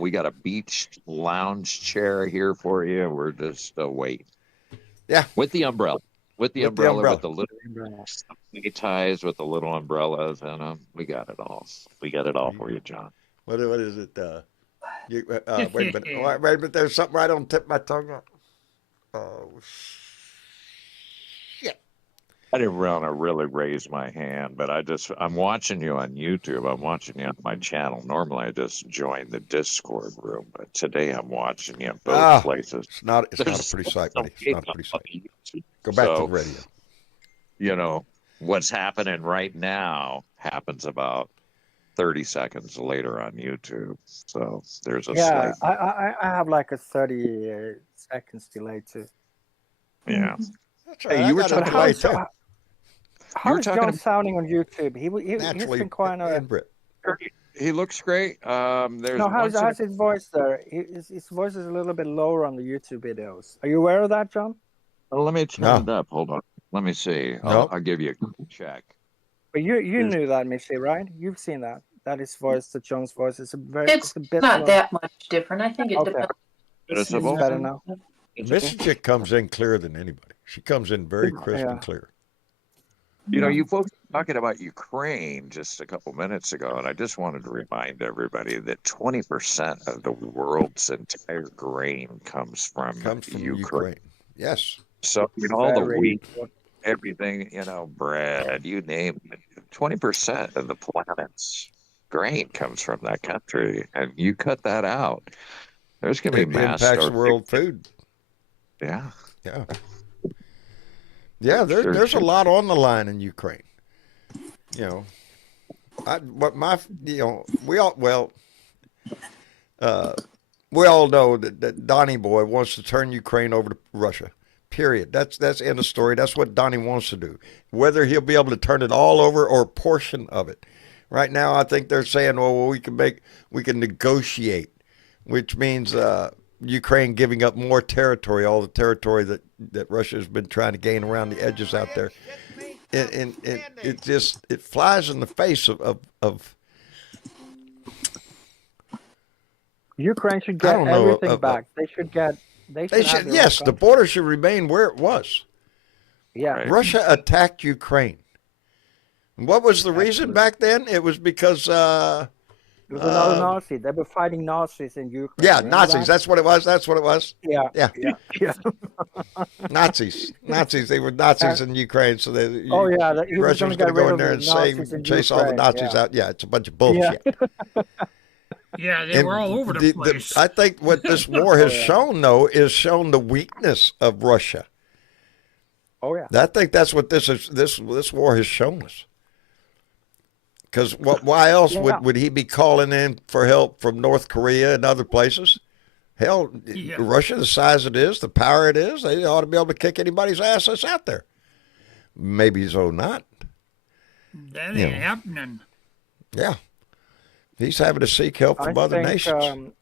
We got a beach lounge chair here for you. We're just waiting. Yeah. With the umbrella. With the With the umbrella, umbrella. with the little ties with the little umbrellas, and we got it all. We got it all for you, John. What is it? Wait a minute. Wait a minute. There's something right on the tip of my tongue. Oh, shit. I didn't want to really raise my hand, but I'm watching you on YouTube. I'm watching you on my channel. Normally I just join the Discord room, but today I'm watching you in both places. It's not a pretty sight, buddy. It's not a pretty sight. Go back to the radio. What's happening right now happens about 30 seconds later on YouTube. So there's a Yeah, slight. I have like a 30 seconds delay too. Yeah. That's right. Hey, I you were got a talking delay, about- too. How were is talking John about- sounding on YouTube? He's Naturally, been quite a... Brit. He looks great. There's No, once in how's his voice there? His voice is a little bit lower on the YouTube videos. Are you aware of that, John? Well, let me turn No. it up. Hold on. Let me see. No. I'll give you a quick check. But you Here's- knew that, Missy, right? You've seen that. That his voice, the John's voice, is It's a bit not low. that much different. I think it Okay. depends. It's It's better now. This chick comes in clearer than anybody. She comes in very crisp Yeah. and clear. You folks were talking about Ukraine just a couple minutes ago, and I just wanted to remind everybody that 20% of the world's entire grain comes from Ukraine. Yes. So, all the Very wheat, important. everything, bread, you name it, 20% of the planet's grain comes from that country. And you cut that out, there's going to It be mass impacts starvation. world food. Yeah. Yeah. Yeah, there's a lot on the line in Ukraine. We all know that Donnie Boy wants to turn Ukraine over to Russia. Period. That's end of story. That's what Donnie wants to do. Whether he'll be able to turn it all over or a portion of it. Right now, I think they're saying, well, we can negotiate, which means Ukraine giving up more territory, all the territory that Russia has been trying to gain around the edges out there. And it flies in the face of Ukraine should I get don't know, everything back. They should have their own yes, the country. border should remain where it was. Yeah. Right. Russia attacked Ukraine. What was the reason back then? It was because It was another Nazi. They were fighting Nazis in Ukraine. yeah, Remember Nazis. that? That's what it was. That's what it was. Yeah. Yeah. Yeah. Nazis. They were Nazis in Ukraine, so they. Oh yeah. He was Russia was going going to go to in there and chase all the Nazis out. Yeah, it's a bunch of bullshit. Yeah, they And were all over the place. I think what this war has shown, though, is shown the weakness of Russia. Oh yeah. I think that's what this war has shown us. Because why else would he be calling in for help from North Korea and other places? Hell, Yeah. Russia, the size it is, the power it is, they ought to be able to kick anybody's ass that's out there. Maybe so not. That ain't happening. Yeah. He's having to seek help from other nations.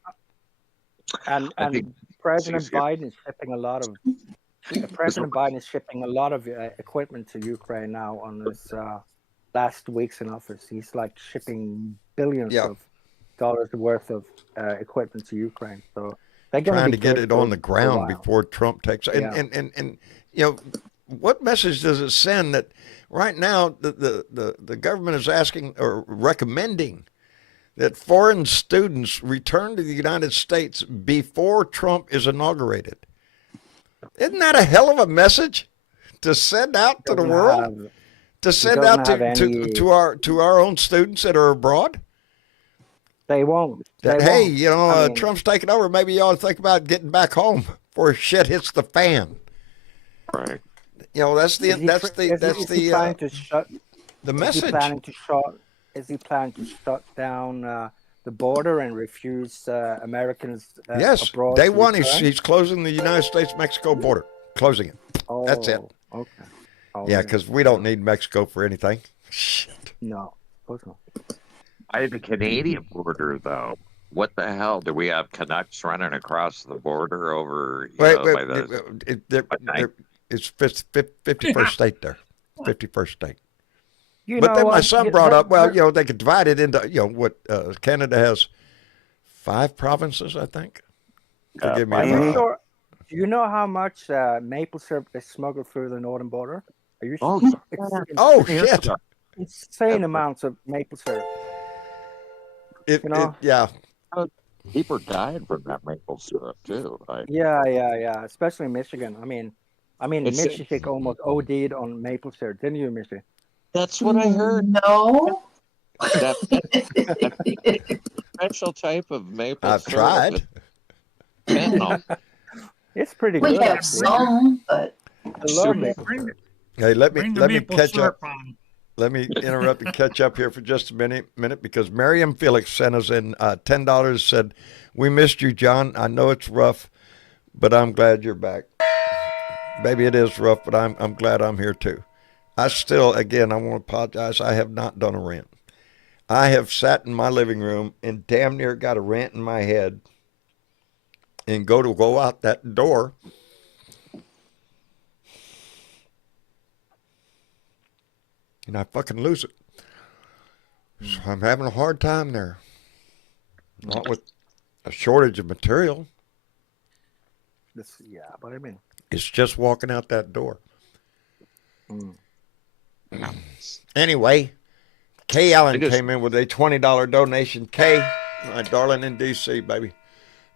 And think- President excuse me. Biden is shipping a lot of equipment to Ukraine now on his last weeks in office. He's like shipping billions Yeah. of dollars worth of equipment to Ukraine. So they're going Trying be to get good it for on the a ground while. before Trump takes Yeah. and what message does it send that right now the government is asking or recommending that foreign students return to the United States before Trump is inaugurated? Isn't that a hell of a message to send out to the Doesn't world? have- To send doesn't out have any- to our own students that are abroad? They won't. That, They hey, won't. I mean, Trump's taking over. Maybe you ought to think about getting back home before shit hits the fan. Right. That's the is he planning to shut? the Is he message. planning to shut? Is he planning to shut down the border and refuse Americans Yes, abroad? day to one return? he's closing the United States-Mexico border, closing it. Oh, that's it. Okay. Oh, Yeah, because we don't need Mexico for anything. Shit. No, of course not. By the Canadian border, though, what the hell? Do we have Canucks running across the border over, Wait, by the... it's 51st state there. 51st state. You But know then my what? son brought up, well, they could divide it into, what Canada has 5 provinces, I think. Forgive me. Do you know how much maple syrup is smuggled through the northern border? Are you Oh, shit. Insane amounts of maple syrup. Yeah. People died from that maple syrup too. Yeah. Especially in Michigan. I mean, It's- Michigan almost OD'd on maple syrup, didn't you, Michigan? That's what I heard. No. That special type of maple I've syrup. tried. Fentanyl. It's pretty We good. have some, but I love maple Bring, syrup. Hey, let me bring the let me maple catch syrup up. on. Let me interrupt and catch up here for just a minute because Miriam Felix sent us in $10. Said, "We missed you, John. I know it's rough, but I'm glad you're back. Maybe it is rough, but I'm glad I'm here too. I still, again, I want to apologize. I have not done a rant. I have sat in my living room and damn near got a rant in my head, and go out that door." And I fucking lose it. So I'm having a hard time there. Not with a shortage of material. But I mean, It's just walking out that door. Mm. Anyway, Kay Allen came in with a $20 donation. Kay, my darling in D.C., baby.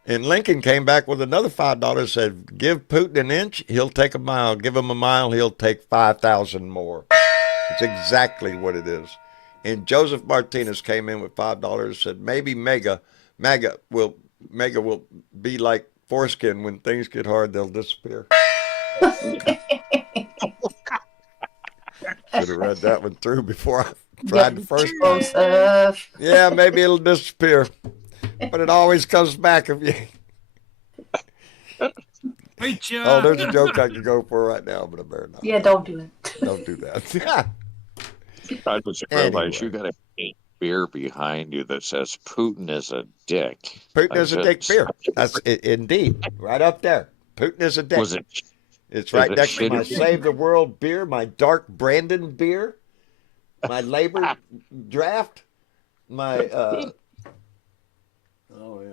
And Lincoln came back with another $5, said, "Give Putin an inch, he'll take a mile. Give him a mile, he'll take 5,000 more." It's exactly what it is. And Joseph Martinez came in with $5, said, "Maybe MAGA will be like foreskin. When things get hard, they'll disappear." Should have read that one through before I tried the first one. Joseph. Yeah, maybe it'll disappear, but it always comes back if you. Wait, Oh, there's a joke I could go for right now, but I better not. Yeah, don't do it. Don't do that. I just realized you got a beer behind you that says Putin is a dick. Putin is a dick beer. That's indeed right up there. Putin is a dick. Was it? It's right it next to my shitty? Save the World beer, my Dark Brandon beer, my Labor draft, my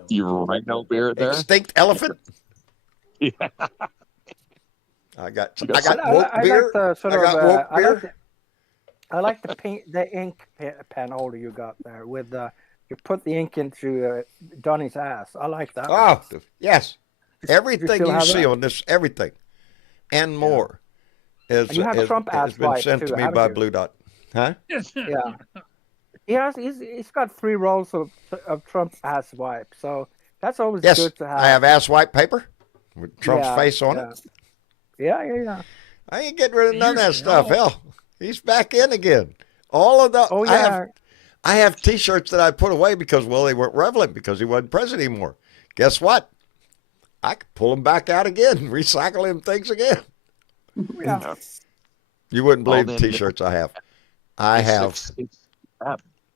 Your rhino beer there? Extinct Elephant. Yeah. I got I woke beer. like the sort I got of, woke beer. I like the ink pen holder you got there with you put the ink into Donnie's ass. I like that. Oh, yes. Everything still you have see that? on this, everything and more has And you have Trump has ass been wipe sent too, to me haven't by you? Blue Dot. Huh? Yeah. He's got 3 rolls of Trump ass wipe. So that's always Yes, good to have. I have ass white paper with Trump's Yeah, face on yeah. it. Yeah. I ain't getting rid of none of that Years stuff. ago. Hell, he's back in again. All of the Oh yeah. I have T-shirts that I put away because, well, they weren't relevant because he wasn't president anymore. Guess what? I could pull them back out again, recycle them things again. Yeah. You wouldn't believe All the them- T-shirts I have. I have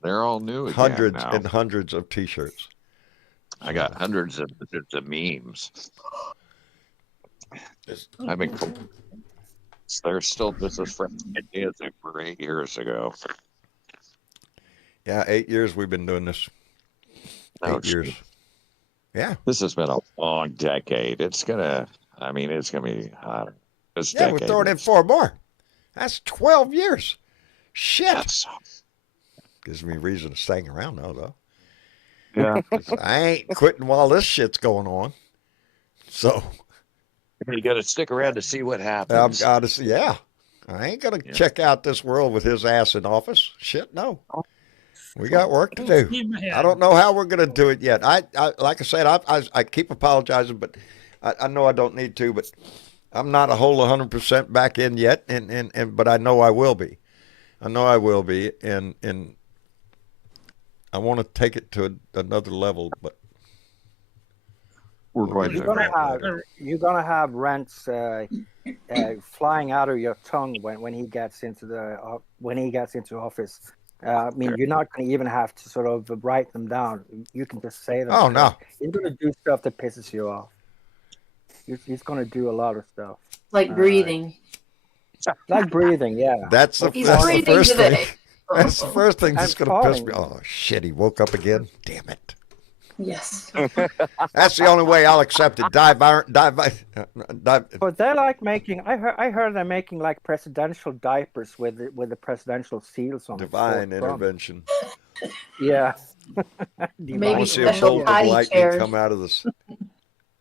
They're all new again hundreds now. and hundreds of T-shirts. I got hundreds of memes. I've been cool. They're still business friends ideas that were 8 years ago. Yeah, 8 years we've been doing this. Oh, 8 years. Yeah. This has been a long decade. It's gonna be this Yeah, we're decade. throwing in 4 more. That's 12 years. Shit. Yes. Gives me reason to staying around now, though. Yeah. I ain't quitting while this shit's going on. So You got to stick around to see what I'm happens. honest, yeah. I ain't gonna check out this world with his ass in office. Shit, no. We got work to do. Keep 'em ahead. I don't know how we're gonna do it yet. I like I said, I keep apologizing, but I know I don't need to. But I'm not a whole 100% back in yet, and but I know I will be. I know I will be, and I want to take it to another level, but We're going You're gonna have rents flying out of your tongue when he gets into office. I mean, you're not going to even have to sort of write them down. You can just say them. Oh, no. He's going to do stuff that pisses you off. He's going to do a lot of stuff. Like breathing. Like breathing, yeah. That's the He's first breathing thing. today. That's the first thing that's And going to piss me. falling. Oh shit! He woke up again. Damn it! Yes. That's the only way I'll accept it. Dive. But they're like making. I heard they're making like presidential diapers with the presidential seals on. Divine it for Trump. intervention. Yeah. I Maybe want to see a special bolt of potty lightning chairs. come out of this.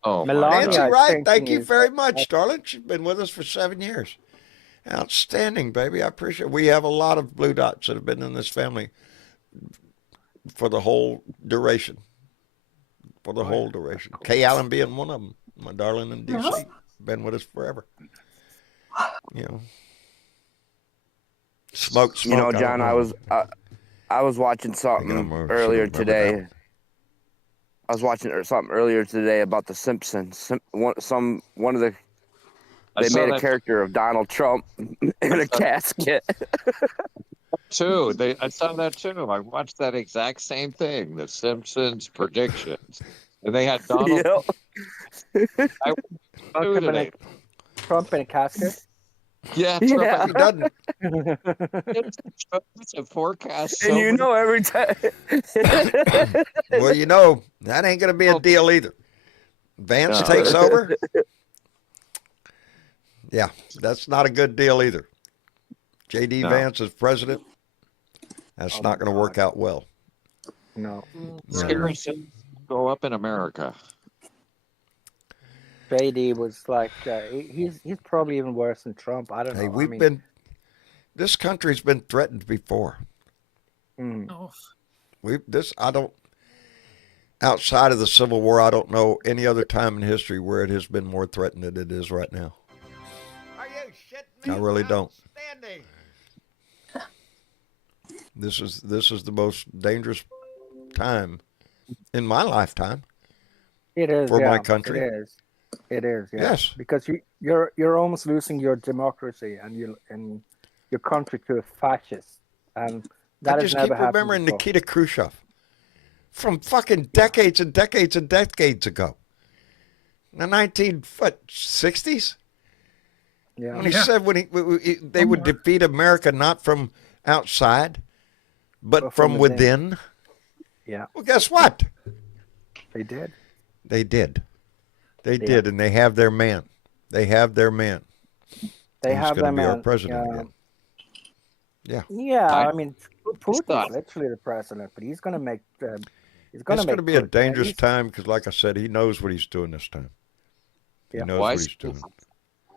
Oh, my Melania, Nancy I Wright, think, thank you is- very much, darling. She's been with us for 7 years. Outstanding, baby. I appreciate it. We have a lot of blue dots that have been in this family for the whole duration. For the whole duration. Kay Allen being one of them. My darling in D.C. Been with us forever. You know. Smoke. You know, I don't John, I was watching something remember earlier that today. I was watching something earlier today about the Simpsons. One of the I they saw made a that character of Donald Trump in a casket. too. I saw that too. I watched that exact same thing, The Simpsons predictions, and they had Donald. Yep. I Trump in today. Trump in a casket. Yeah, Yeah. He doesn't. It's a forecast. And you know every time. Well, you know, that ain't going to be a deal either. Vance takes over. Yeah, that's not a good deal either. J.D. Vance is president. That's not going to work out well. No. Scary things go up in America. JD was like he's probably even worse than Trump. I don't know. Hey, this country's been threatened before. Oh, Outside of the Civil War, I don't know any other time in history where it has been more threatened than it is right now. Are you shitting me? I really don't. Outstanding. This is the most dangerous time in my lifetime. It is for yeah, my country. It is. Yeah. Yes. Because you're almost losing your democracy and your country to a fascist, and that I has just never keep happened remembering before. Nikita Khrushchev from fucking decades and decades and decades ago. In the 1960s? Yeah. When he said they would defeat America not from outside, but from within. Yeah. Well, guess what? They did. They did. They did, and they have their man. They have their man. They He's have going them. to be our president again. Yeah. Yeah, I mean, Putin's literally the president, but he's going to make. He's going It's to going to be a dangerous time because, like I said, he knows what he's doing this time. He knows what he's doing.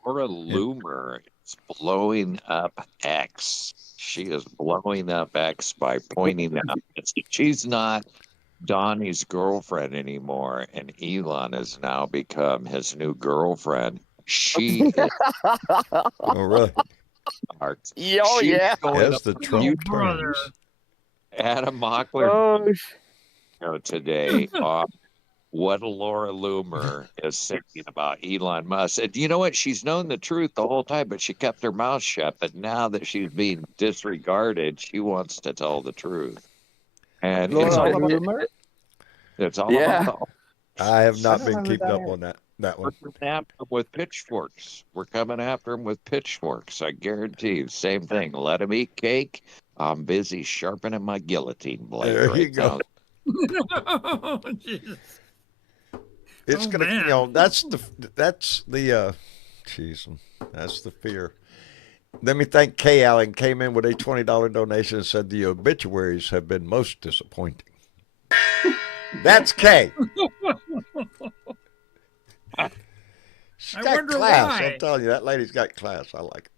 Laura Loomer is blowing up X. She is blowing up X by pointing out that she's not Donnie's girlfriend anymore, and Elon has now become his new girlfriend. She is Oh, really? Oh, She's yeah. going As the up- Trump brother. turns. Adam Mockler Oh, today on what Laura Loomer is saying about Elon Musk. And you know what? She's known the truth the whole time, but she kept her mouth shut. But now that she's being disregarded, she wants to tell the truth. And it's all about Loomer? it's all Yeah. about I have not I don't been know who keeping that up is. on that we're one. coming after him with pitchforks. We're coming after him with pitchforks. I guarantee you. Same thing. Let him eat cake. I'm busy sharpening my guillotine blade There you right go. now. Oh, Jesus. It's Oh, gonna, man. that's the jeez, that's the fear. Let me thank Kay Allen. Came in with a $20 donation and said the obituaries have been most disappointing. That's Kay. She's I got wonder class. why. I'm telling you, that lady's got class. I like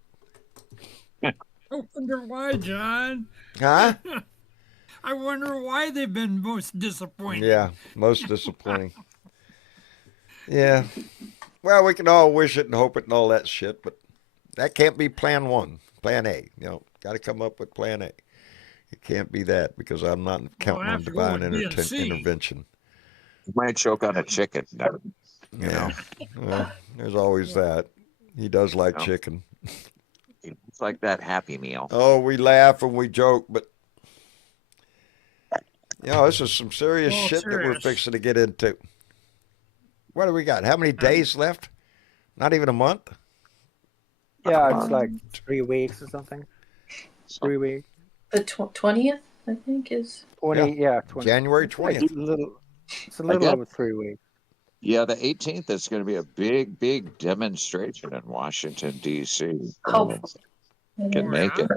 I wonder why, John. it. Huh? I wonder why they've been most disappointed. Yeah, most disappointing. Yeah. Well, we can all wish it and hope it and all that shit, but that can't be plan one, plan A. You know, got to come up with plan A. It can't be that because I'm not counting on have to go divine with B and C. intervention. You might choke on a chicken. You know, well, there's always that. He does like Yeah. chicken. It's like that Happy Meal. Oh, we laugh and we joke, but You know, this is some serious Oh, shit that we're serious. fixing to get into. What do we got? How many days left? Not even a month? Yeah, it's like 3 weeks or something. 3 weeks. The 20th, I think, is. 20. Yeah, 20. January It's like 20th. it's a little over 3 weeks. Yeah, the 18th is going to be a big, big demonstration in Washington, D.C. Hopefully. Can Oh, make yeah? it.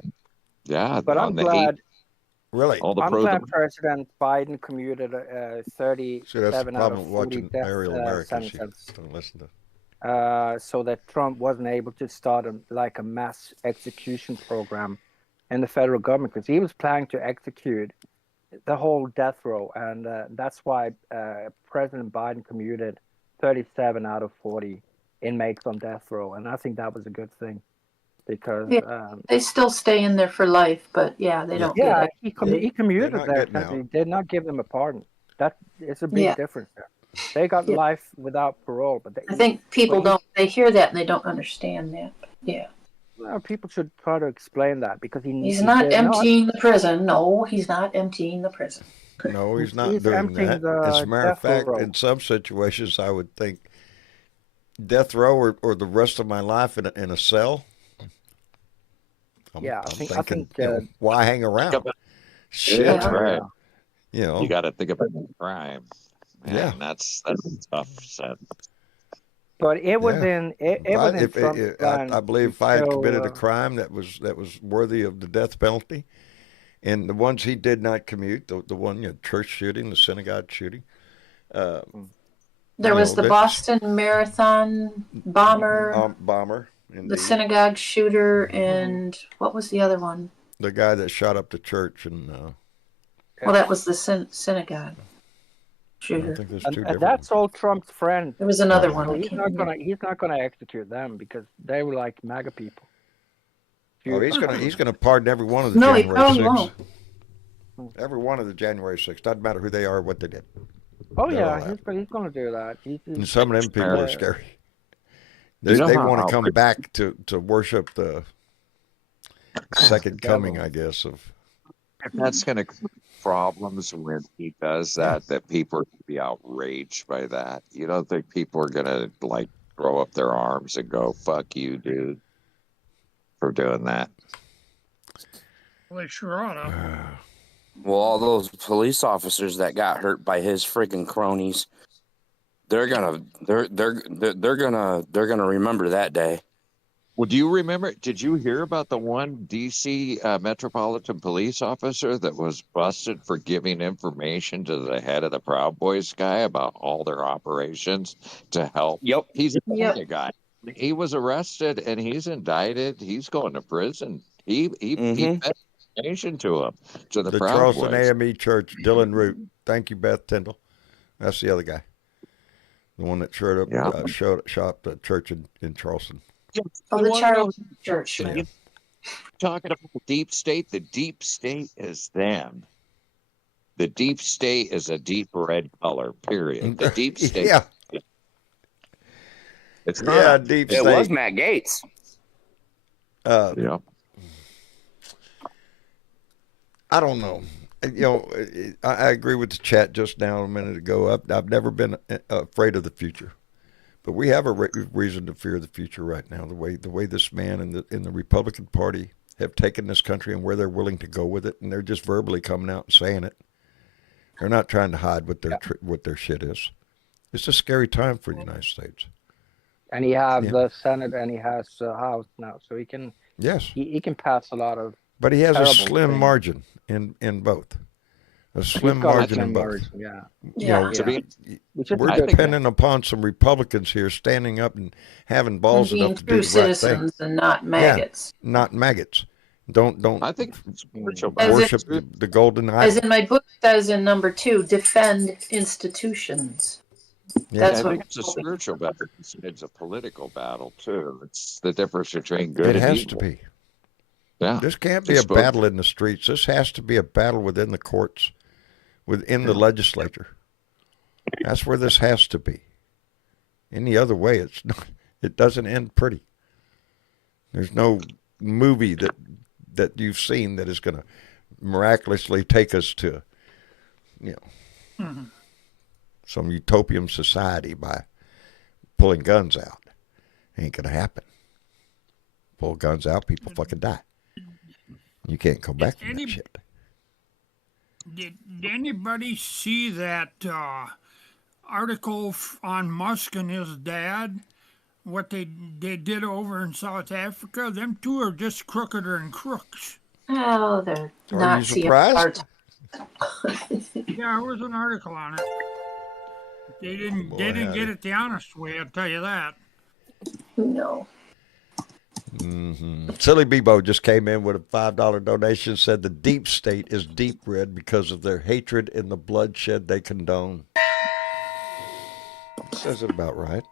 Yeah, But I'm on the glad. Really? all the I'm pros. glad President Biden commuted See, that's the 37 out of problem with 40 watching death Aerial Americans. You sentences, don't listen to. so that Trump wasn't able to start a mass execution program in the federal government, because he was planning to execute the whole death row, and that's why President Biden commuted 37 out of 40 inmates on death row, and I think that was a good thing, because They still stay in there for life, but yeah, they don't yeah, get it. he commuted not their getting sentence. out. He did not give them a pardon. That is a big Yeah. difference there. They got Yeah. life without parole, but I think people Well, don't, they hear that and they don't understand that. Yeah. well, people should try to explain that, because He's not did emptying the prison. No, he's not emptying the prison. No, he's not He's doing emptying that. As a the matter of death fact, row. in some situations, I would think death row or the rest of my life in a cell. Yeah, I think you know, why hang around? Shit. That's Yeah. right. You know, You got to think about the crime. Man, Yeah. that's a tough sentence. But it was Yeah. in it was in Trump's plan I believe to if I had kill, committed a crime that was worthy of the death penalty, and the ones he did not commute, the one, you know, church shooting, the synagogue shooting, There You was know, the that's- Boston Marathon bomber, bomber, the indeed. synagogue shooter, and what was the other one? The guy that shot up the church, and Well, that was the synagogue I shooter. think there's and, two and different that's ones. all Trump's friends. There was another Oh, one. So I he's can't not remember. gonna execute them, because they were like MAGA people. Oh, he's gonna pardon every one of the No, he January probably 6th. won't. Every one of the January 6th. Doesn't matter who they are or what they did. Oh They're all yeah, he's gonna do that. And some of them people are uh, scary. You know They how want to come outrage- back to worship the second coming, I guess, of That's going to cause problems when he does that, that people are going to be outraged by that. You don't think people are going to like throw up their arms and go, fuck you, dude, for doing that? Well, they sure ought to. Well, all those police officers that got hurt by his freaking cronies, they're gonna remember that day. Well, do you remember? Did you hear about the one D.C. Metropolitan Police officer that was busted for giving information to the head of the Proud Boys guy about all their operations to help? Yep. He's a Yep. bad guy. He was arrested and he's indicted. He's going to prison. He fed information to him, to the Proud Charleston Boys. AME Church, Dylan Root. Thank you, Beth Tyndall. That's the other guy. The one that showed up, shot up the church in Charleston. Oh, the Charles Church. Yeah. Talking about the deep state. The deep state is them. The deep state is a deep red color, period. The deep state. Yeah. It's Yeah, not. deep It state. was Matt Gates. Yeah. I don't know. You know, I agree with the chat just now a minute ago. I've never been afraid of the future, but we have a reason to fear the future right now. The way this man in the Republican Party have taken this country and where they're willing to go with it, and they're just verbally coming out and saying it. They're not trying to hide what their shit is. It's a scary time for the United States. And he has the Senate and he has the House now, so he can he can pass a lot of. But he has a terrible slim things. margin in both. A He's slim got a margin slim in both. margin, yeah. You know, Which is we're a good depending upon some Republicans here standing up and having balls Being enough to do true the right thing. citizens and not maggots. Yeah, not maggots. Don't I think spiritual worship the golden As idol. in my book says in number 2, defend institutions. Yeah. That's I what think it's a spiritual battle. It's a political battle too. It's the difference between good It and has evil. to be. Yeah. This can't be It's a battle in the streets. This has to be a battle within the courts, within the legislature. That's where this has to be. Any other way, it's not. It doesn't end pretty. There's no movie that you've seen that is going to miraculously take us to you know, some utopian society by pulling guns out. Ain't gonna happen. Pull guns out, people fucking die. You can't come back from that shit. Did anybody see that article on Musk and his dad? What they did over in South Africa? Them two are just crookeder than crooks. Oh, they're Are Nazi you surprised? art. Yeah, there was an article on it. They didn't Boy, get howdy. it the honest way, I'll tell you that. No. Silly Bebo just came in with a $5 donation. Said the deep state is deep red because of their hatred and the bloodshed they condone. Says it about right.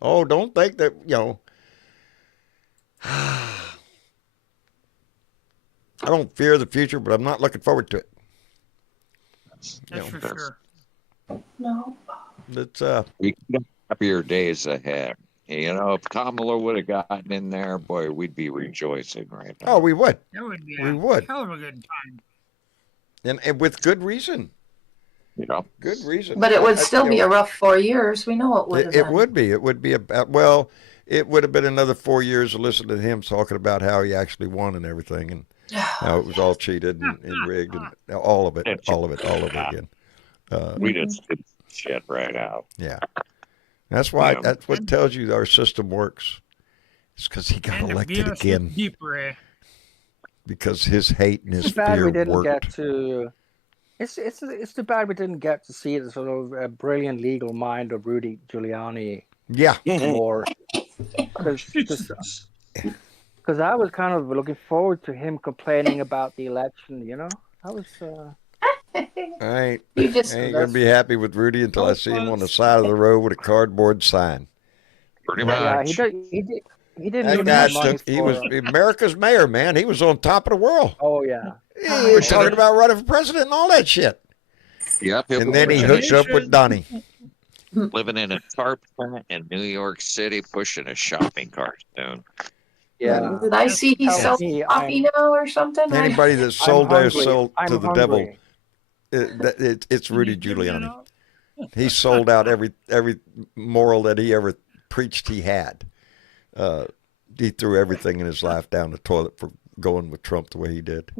Oh, don't think that, you know. I don't fear the future, but I'm not looking forward to it. That's for sure. No. It's We got happier days ahead. You know, if Kamala would have gotten in there, boy, we'd be rejoicing right now. oh, we would, That would be We a would. hell of a good time. and with good reason. You know, Good reason. But it would I- still you be know, a rough 4 years. We know it would have It been. would be. It would be about, well, it would have been another 4 years of listening to him talking about how he actually won and everything, and how it was all cheated and rigged, and all of it again. we just did shit right out. Yeah. That's why, Yeah. that's what tells you our system works. It's because he got And the elected BS is again, deeper, eh? because his hate and his It's too bad fear we didn't worked. get to. It's too bad we didn't get to see the sort of brilliant legal mind of Rudy Giuliani Yeah. more. Because I was kind of looking forward to him complaining about the election. You know, I was. I ain't You just gonna be happy with Rudy until I see him on the side of the road with a cardboard sign. Pretty Yeah, much. he did. He didn't That even guy have money took, he was for- America's mayor, man. He was on top of the world. Oh yeah. He was talking about running for president and all that shit. Yep. And then he hooked up with Donnie. living in a tarp tent in New York City, pushing a shopping cart soon. Yeah. Did I see he Tell sells me coffee now or something? Anybody that sold their hungry. soul I'm to the devil, hungry. it's Rudy Did you give that Giuliani. up? He sold out every moral that he ever preached he had. He threw everything in his life down the toilet for going with Trump the way he did.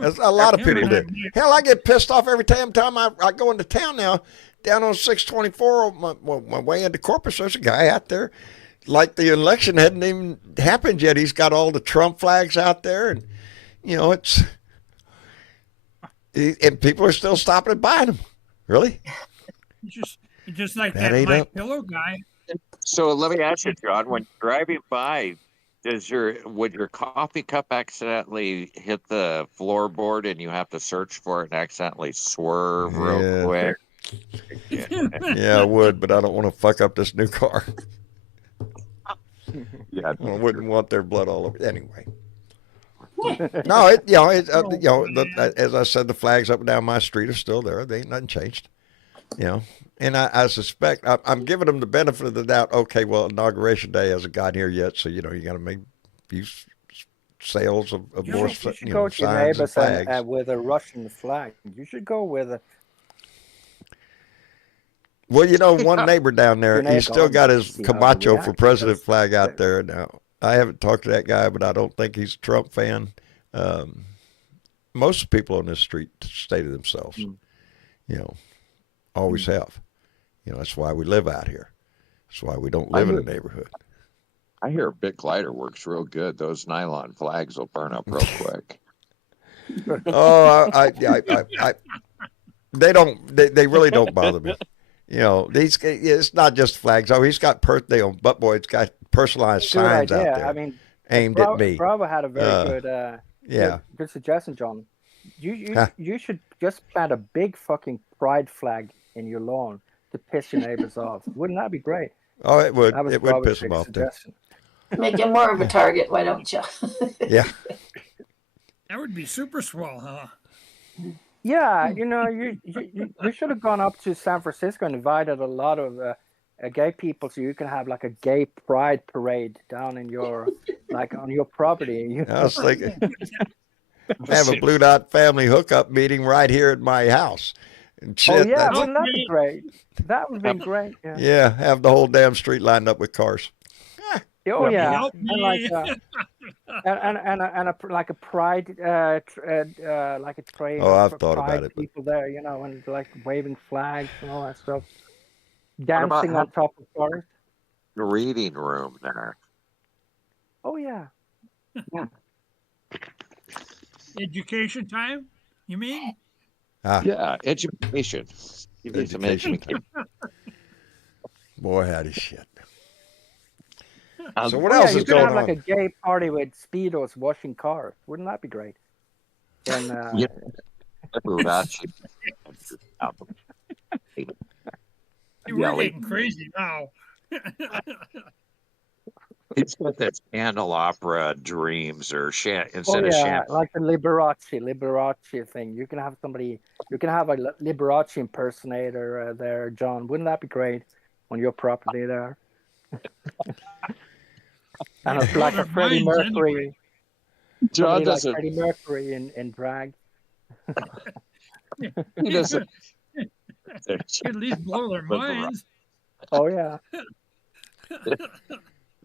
As a lot of him people and did. I- Hell, I get pissed off every time I go into town now, down on 624 on my way into Corpus. There's a guy out there, like the election hadn't even happened yet. He's got all the Trump flags out there, and you know and people are still stopping and buying them. Really? Just like That that ain't My up. Pillow guy. So let me ask you, John, when you're driving by, would your coffee cup accidentally hit the floorboard and you have to search for it and accidentally swerve Yeah. real quick? Yeah, I would, but I don't want to fuck up this new car. Yeah. I wouldn't want their blood all over. Anyway. No, as I said, the flags up and down my street are still there. They ain't nothing changed. You know, and I suspect I'm giving them the benefit of the doubt. Okay, well, Inauguration Day hasn't gotten here yet, so you got to make few sales of more You should you go know, to your signs and neighbors flags. with a Russian flag. You should go with a. Well, one neighbor down there, Your he's still neighbor, got his see how they Camacho react, for president because- flag out there now. I haven't talked to that guy, but I don't think he's a Trump fan. Most people on this street stay to themselves. Always have. That's why we live out here. That's why we don't live in a neighborhood. I hear a big lighter works real good. Those nylon flags will burn up real quick. Oh, they don't. They really don't bother me. It's not just flags. Oh, he's got Butt Boy's got personalized Good signs idea. out there I mean, aimed at me. Bravo had a very Yeah. good suggestion, John. You should just plant a big fucking pride flag in your lawn to piss your neighbors off. Wouldn't that be great? Oh, it would. That was It would Bravo's piss them big off too. suggestion. Make him more of a target, why don't you? Yeah. That would be super swell, huh? Yeah, you should have gone up to San Francisco and invited a lot of gay people, so you can have like a gay pride parade down in your on your property. I was thinking. have a Blue Dot family hookup meeting right here at my house. And shit, Oh yeah, that's- wouldn't that be great? That would have been great. Yeah. yeah, have the whole damn street lined up with cars. Oh yeah, Help and like me. and a like a pride, like a train. Oh, of I've thought pride about it, but- People there, you know, and like waving flags and all that stuff. about Dancing on top of cars. Reading room there. Oh yeah. Education time, you mean? Yeah, education. Give me some Education education. Boy, howdy shit. Um, So what Oh, else yeah, you is could going have on? like a gay party with speedos washing cars. Wouldn't that be great? And Yeah. Liberace. We're Yeah, like- getting crazy now. It's got that candelabra dreams or oh instead of yeah, champagne. like the Liberace thing. You can have somebody. You can have a Liberace impersonator there, John. Wouldn't that be great on your property there? And it's like a they're Freddie mines Mercury. John Somebody like doesn't. Freddie Mercury in drag. He doesn't. At least blow their minds. Oh yeah.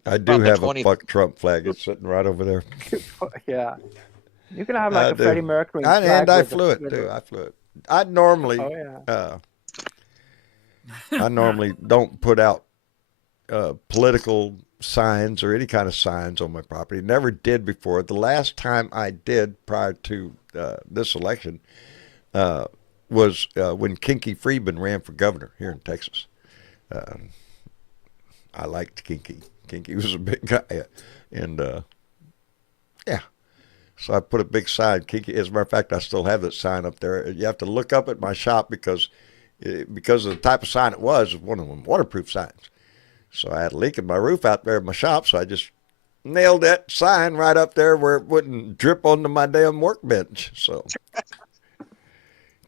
I do About the have 20 a fuck Trump flag. It's sitting right over there. Yeah. You can have I like a do. Freddie Mercury. And I with flew it with too. I flew it. I normally, Oh yeah. I normally don't put out political signs or any kind of signs on my property. Never did before. The last time I did prior to this election was when Kinky Friedman ran for governor here in Texas. I liked Kinky. Kinky was a big guy, and yeah. So I put a big sign. Kinky, as a matter of fact, I still have that sign up there. You have to look up at my shop because of the type of sign it was one of them waterproof signs. So I had a leak in my roof out there in my shop, so I just nailed that sign right up there where it wouldn't drip onto my damn workbench. So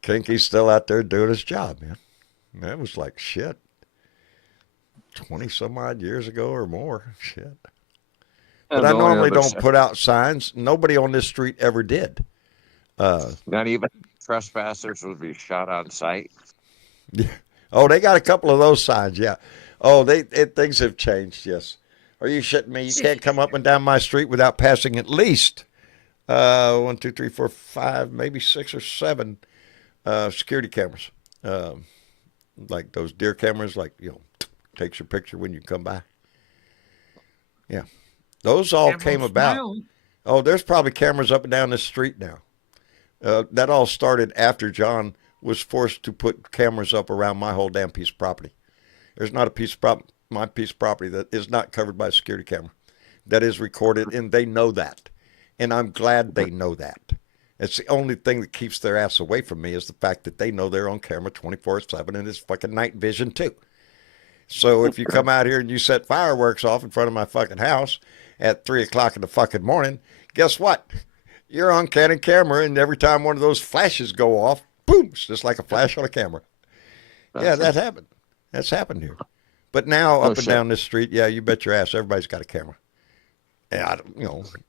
Kinky's still out there doing his job, man. That was like shit. 20 some odd years ago or more. Shit. But I normally don't put out signs. Nobody on this street ever did. Not even trespassers would be shot on sight. Yeah. Oh, they got a couple of those signs, yeah. Oh, things have changed, yes. Are you shitting me? You can't come up and down my street without passing at least 1, 2, 3, 4, 5, maybe 6 or 7 security cameras. Like those deer cameras, like, takes your picture when you come by. Yeah. Those all came about. Oh, there's probably cameras up and down this street now. That all started after John was forced to put cameras up around my whole damn piece of property. There's not a piece of my piece of property that is not covered by a security camera. That is recorded, and they know that. And I'm glad they know that. It's the only thing that keeps their ass away from me is the fact that they know they're on camera 24/7, and it's fucking night vision too. So if you come out here and you set fireworks off in front of my fucking house at 3 o'clock in the fucking morning, guess what? You're on Canon camera, and every time one of those flashes go off, boom, it's just like a flash on a camera. Yeah, that happened. That's happened here. But now up and down this street, yeah, you bet your ass, everybody's got a camera. And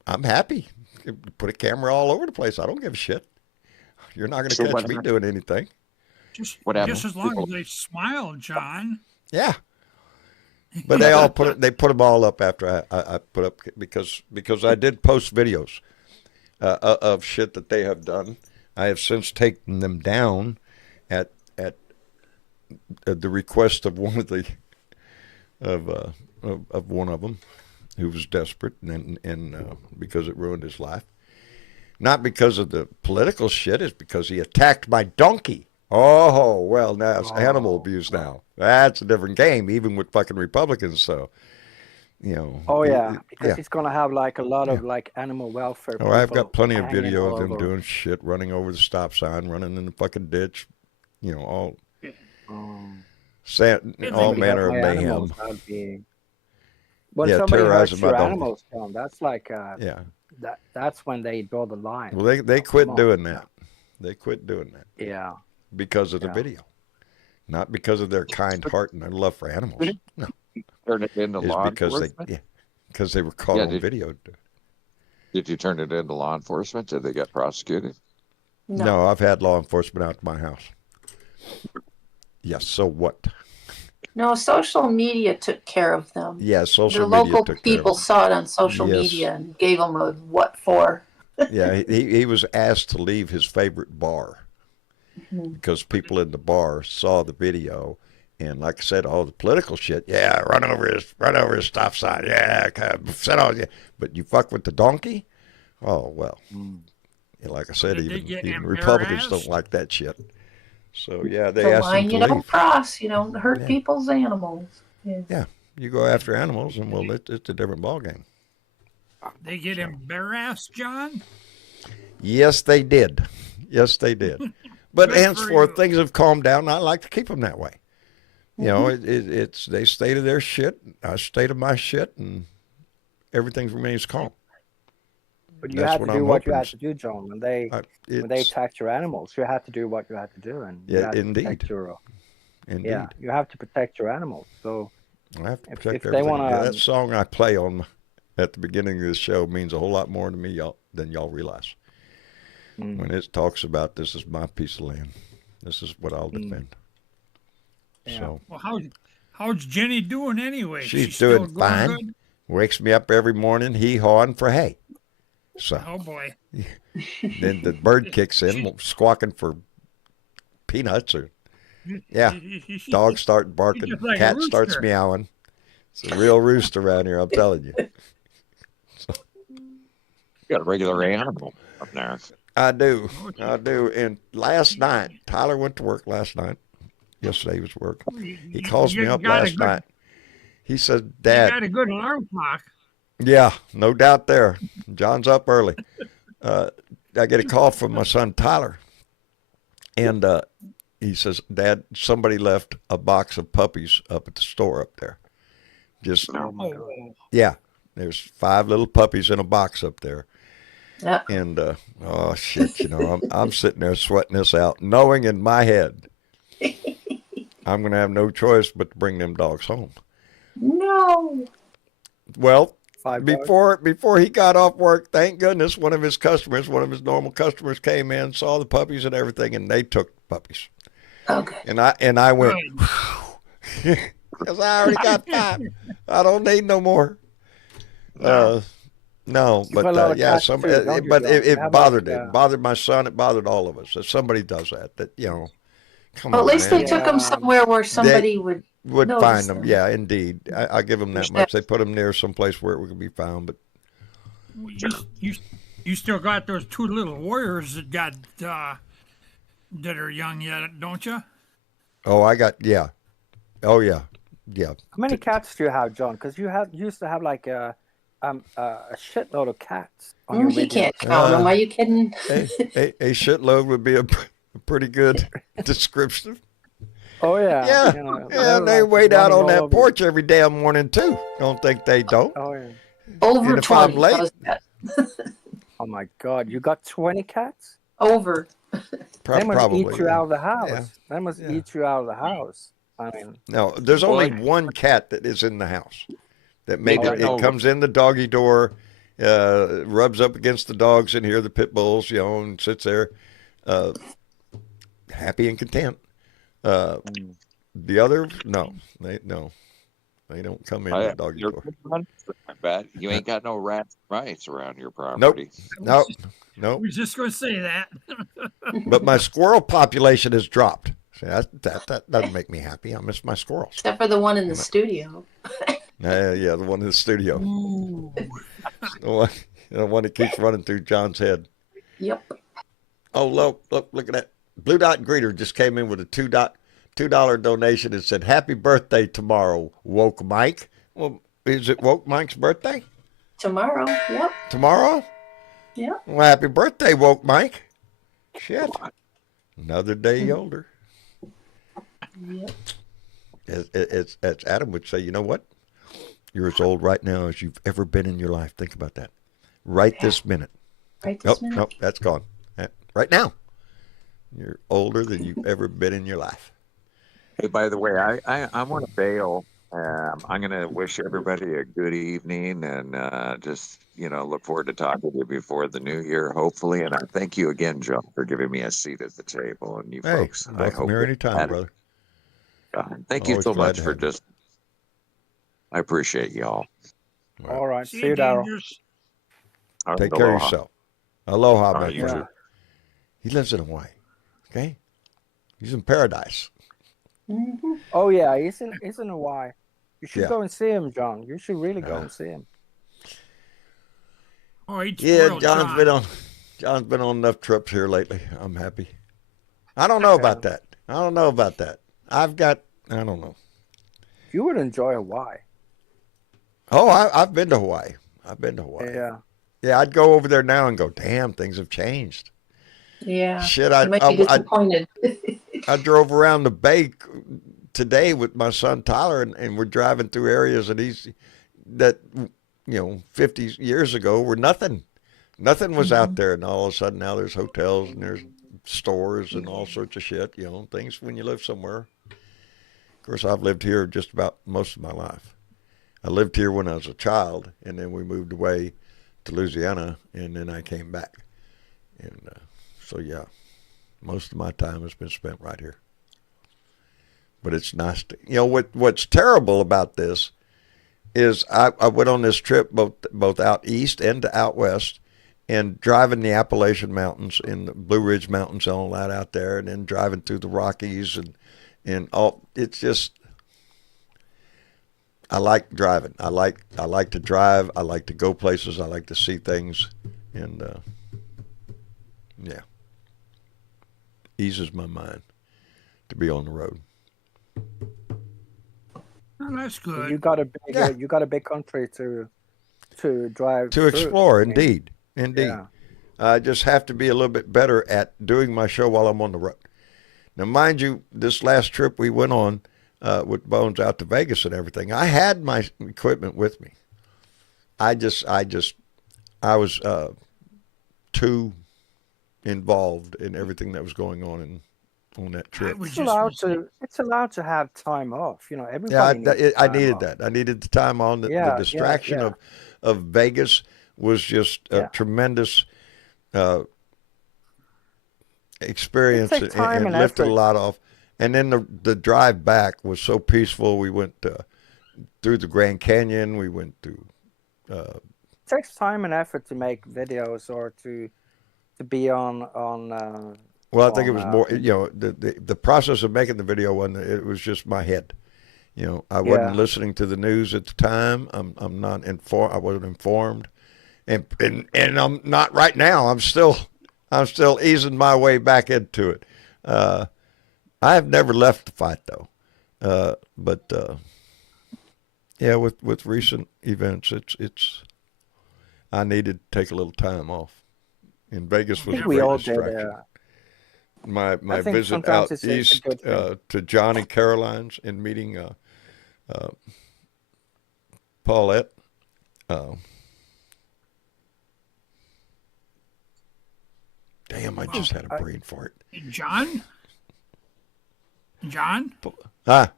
I'm happy. Put a camera all over the place. I don't give a shit. You're not going to catch me doing anything. Just as long as they smile, John. Yeah. But they all put them all up after I put up because I did post videos of shit that they have done. I have since taken them down at the request of one of the of one of them who was desperate and because it ruined his life. Not because of the political shit, it's because he attacked my donkey. Oh, well, now it's animal abuse now. That's a different game, even with fucking Republicans, so, Oh, yeah, because he's going to have, like, a lot of, like, animal welfare Oh, I've got plenty of hanging video all of them over. doing shit, running over the stop sign, running in the fucking ditch, all all manner of mayhem. Animals, that'd be... When Yeah, somebody hurts terrorizing my your donkey. animals, Tom, that's like, Yeah. that's when they draw the line. Well, they quit Come on. doing that. They quit doing that Yeah. because of the Yeah. video, not because of their kind heart and their love for animals. No, Turn it into it's law because enforcement. because they were caught Yeah, on did- video. Did you turn it into law enforcement? Did they get prosecuted? No, I've had law enforcement out to my house. Yes, so what? No, social media took care of them. Yeah, social The media local took care of people them. saw it on social Yes. media and gave them a what for. Yeah, he was asked to leave his favorite bar because people in the bar saw the video. And like I said, all the political shit, yeah, run over his stop sign, yeah, set on, yeah. But you fuck with the donkey? Oh, well. And like I said, Did they get even Republicans don't embarrassed? like that shit. So, yeah, they The asked him line to you leave. don't cross. You don't hurt Yeah. people's animals. Yeah. Yeah, you go after animals, and well, it's a different ballgame. They get embarrassed, John? Yes, they did. Yes, they did. But Good for henceforth, you. things have calmed down, and I like to keep them that way. You know, it's they stay to their shit, I stay to my shit, and everything remains calm. But you That's had what to do I'm what you hoping. had to do, John. When they It's, attacked your animals, you had to do what you had to do, and you Yeah, had to indeed. protect your. indeed. Yeah, you have to protect your animals. So I have to if protect they everything. wanna- Yeah, that song I play on at the beginning of this show means a whole lot more to me than y'all realize. When it talks about this is my piece of land, this is what I'll defend. Yeah. So Well, how's Jenny doing anyway? she's still doing going fine. good? Wakes me up every morning, hee-hawing for hay. So Oh boy. then the bird kicks in, squawking for peanuts, or yeah, dogs start barking, just like a cat starts rooster. meowing. It's a real rooster around here, I'm telling you. You got a regular animal up there. I do. And last night, Tyler went to work last night. Yesterday he was working. He calls me up last night. He says, You Dad, got a good alarm clock. yeah, no doubt there. John's up early. I get a call from my son Tyler. And he says, Dad, somebody left a box of puppies up at the store up there. Just, yeah, there's 5 little puppies in a box up there. Yeah. And, oh, shit, you know, I'm sitting there sweating this out, knowing in my head I'm going to have no choice but to bring them dogs home. No. Well, 5 dogs. before he got off work, thank goodness, one of his normal customers came in, saw the puppies and everything, and they took the puppies. Okay. And I went, because I already got 5. I don't need no more. No, got a lot but of yeah, cats too, don't you, but John? it You have bothered like, it. It bothered my son. It bothered all of us. If somebody does that, you know, come Well, on, at least man. they took them somewhere where somebody would notice find them. them. Yeah, indeed. I give them that much. They put them near someplace where it could be found. But You still got those 2 little warriors that got that are young yet, don't you? oh, yeah. Oh yeah. How many cats do you have, John? Because you used to have like a shitload of cats. On your He video. can't count them. Are you kidding? A shitload would be a pretty good description. Oh yeah. Yeah, you know, yeah. were, They like, wait out running on all that over. porch every damn morning too. Don't think they don't. Oh yeah. Over And if I'm 20. late- How's that? Oh my God! You got 20 cats? Over. They must Probably. eat you yeah. out of the house. Yeah. They must Yeah. eat you out of the house. I mean, No, there's only one cat that is in the house. That maybe got no- it comes in the doggy door, rubs up against the dogs in here, the pit bulls, you know, and sits there, happy and content. The other, no, they don't come in the doggy You're door. good one. I bet you ain't got no rats and mice around your property. Nope. I was just going to say that. But my squirrel population has dropped. See, that doesn't make me happy. I miss my squirrels. Except for the one in the studio. Yeah, the one in the studio. The one that keeps running through John's head. Yep. Oh, look at that. Blue Dot Greeter just came in with a $2 donation and said, "Happy birthday tomorrow, Woke Mike." Well, is it Woke Mike's birthday? Tomorrow. Yep. Tomorrow? Yep. Well, happy birthday, Woke Mike. Shit. Another day older. Yep. As Adam would say, you know what? You're as old right now as you've ever been in your life. Think about that. Right this minute. Right this minute. Nope, that's gone. Right now. You're older than you've ever been in your life. Hey, by the way, I want to bail I'm going to wish everybody a good evening and just, look forward to talking to you before the new year, hopefully. And I thank you again, John, for giving me a seat at the table. And you Hey, folks, I welcome hope here that anytime, brother. thank you Always so glad much to for have you. just, I appreciate y'all. All right. See See you, you, Daryl. Dangerous. All right, Take care of aloha. yourself. Aloha, All my right, you friend. too. He lives in Hawaii. Okay? He's in paradise. Hmm. Oh yeah, he's in Hawaii. You should Yeah. go and see him, John. You should really go and see him. Oh, he's Yeah, spoiled, John. John's been on enough trips here lately. I'm happy. I don't know about that. I don't know. You would enjoy Hawaii. Oh, I've been to Hawaii. Yeah. Yeah, I'd go over there now and go, damn, things have changed. Yeah. Shit, You might be disappointed. I drove around the bay today with my son Tyler, and we're driving through areas that 50 years ago were nothing. Nothing was out there, and all of a sudden now there's hotels and there's stores and all sorts of shit. Things when you live somewhere. Of course, I've lived here just about most of my life. I lived here when I was a child, and then we moved away to Louisiana, and then I came back. And so, yeah, most of my time has been spent right here. But it's nice to, what's terrible about this is I went on this trip both out east and out west, and driving the Appalachian Mountains and the Blue Ridge Mountains and all that out there, and then driving through the Rockies and all. It's just, I like driving. I like to drive. I like to go places. I like to see things, and yeah, eases my mind to be on the road. Oh, that's good. You got a big country to drive To through. explore, I mean, indeed. Yeah. I just have to be a little bit better at doing my show while I'm on the road. Now, mind you, this last trip we went on with Bones out to Vegas and everything, I had my equipment with me. I was too involved in everything that was going on that trip. was It's just allowed to have time off. Yeah, Everybody needs I time needed off. that. I needed the time on. The Yeah, distraction yeah. of Vegas was just a Yeah. tremendous experience, It takes time and and lifted a effort. lot off. And then the drive back was so peaceful. We went through the Grand Canyon. We went to. It takes time and effort to make videos or to be on. Well, I think it was on, more. The process of making the video wasn't. It was just my head. I wasn't listening to the news at the time. I'm not informed. I wasn't informed, and I'm not right now. I'm still easing my way back into it. I have never left the fight though, but yeah, with recent events, it's I needed to take a little time off. And Vegas was a think we great all did. distraction. My I think visit sometimes out it's a east good thing. to Johnny Caroline's and meeting Paulette. Damn, I just had a brain fart. John? John? Ah,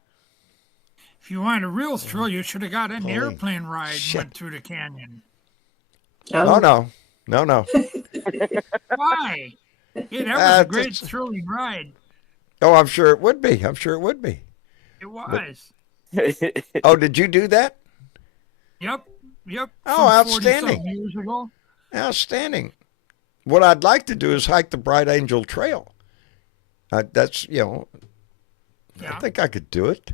If you wanted a real thrill, you should have got an Holy airplane ride and shit. went through the canyon. oh no. Why? Yeah, that was Ah, a great, it's- thrilling ride. Oh, I'm sure it would be. It was. Oh, did you do that? Yep. Oh, Some 40-something outstanding. years ago. Outstanding. What I'd like to do is hike the Bright Angel Trail. That's, Yeah. I think I could do it.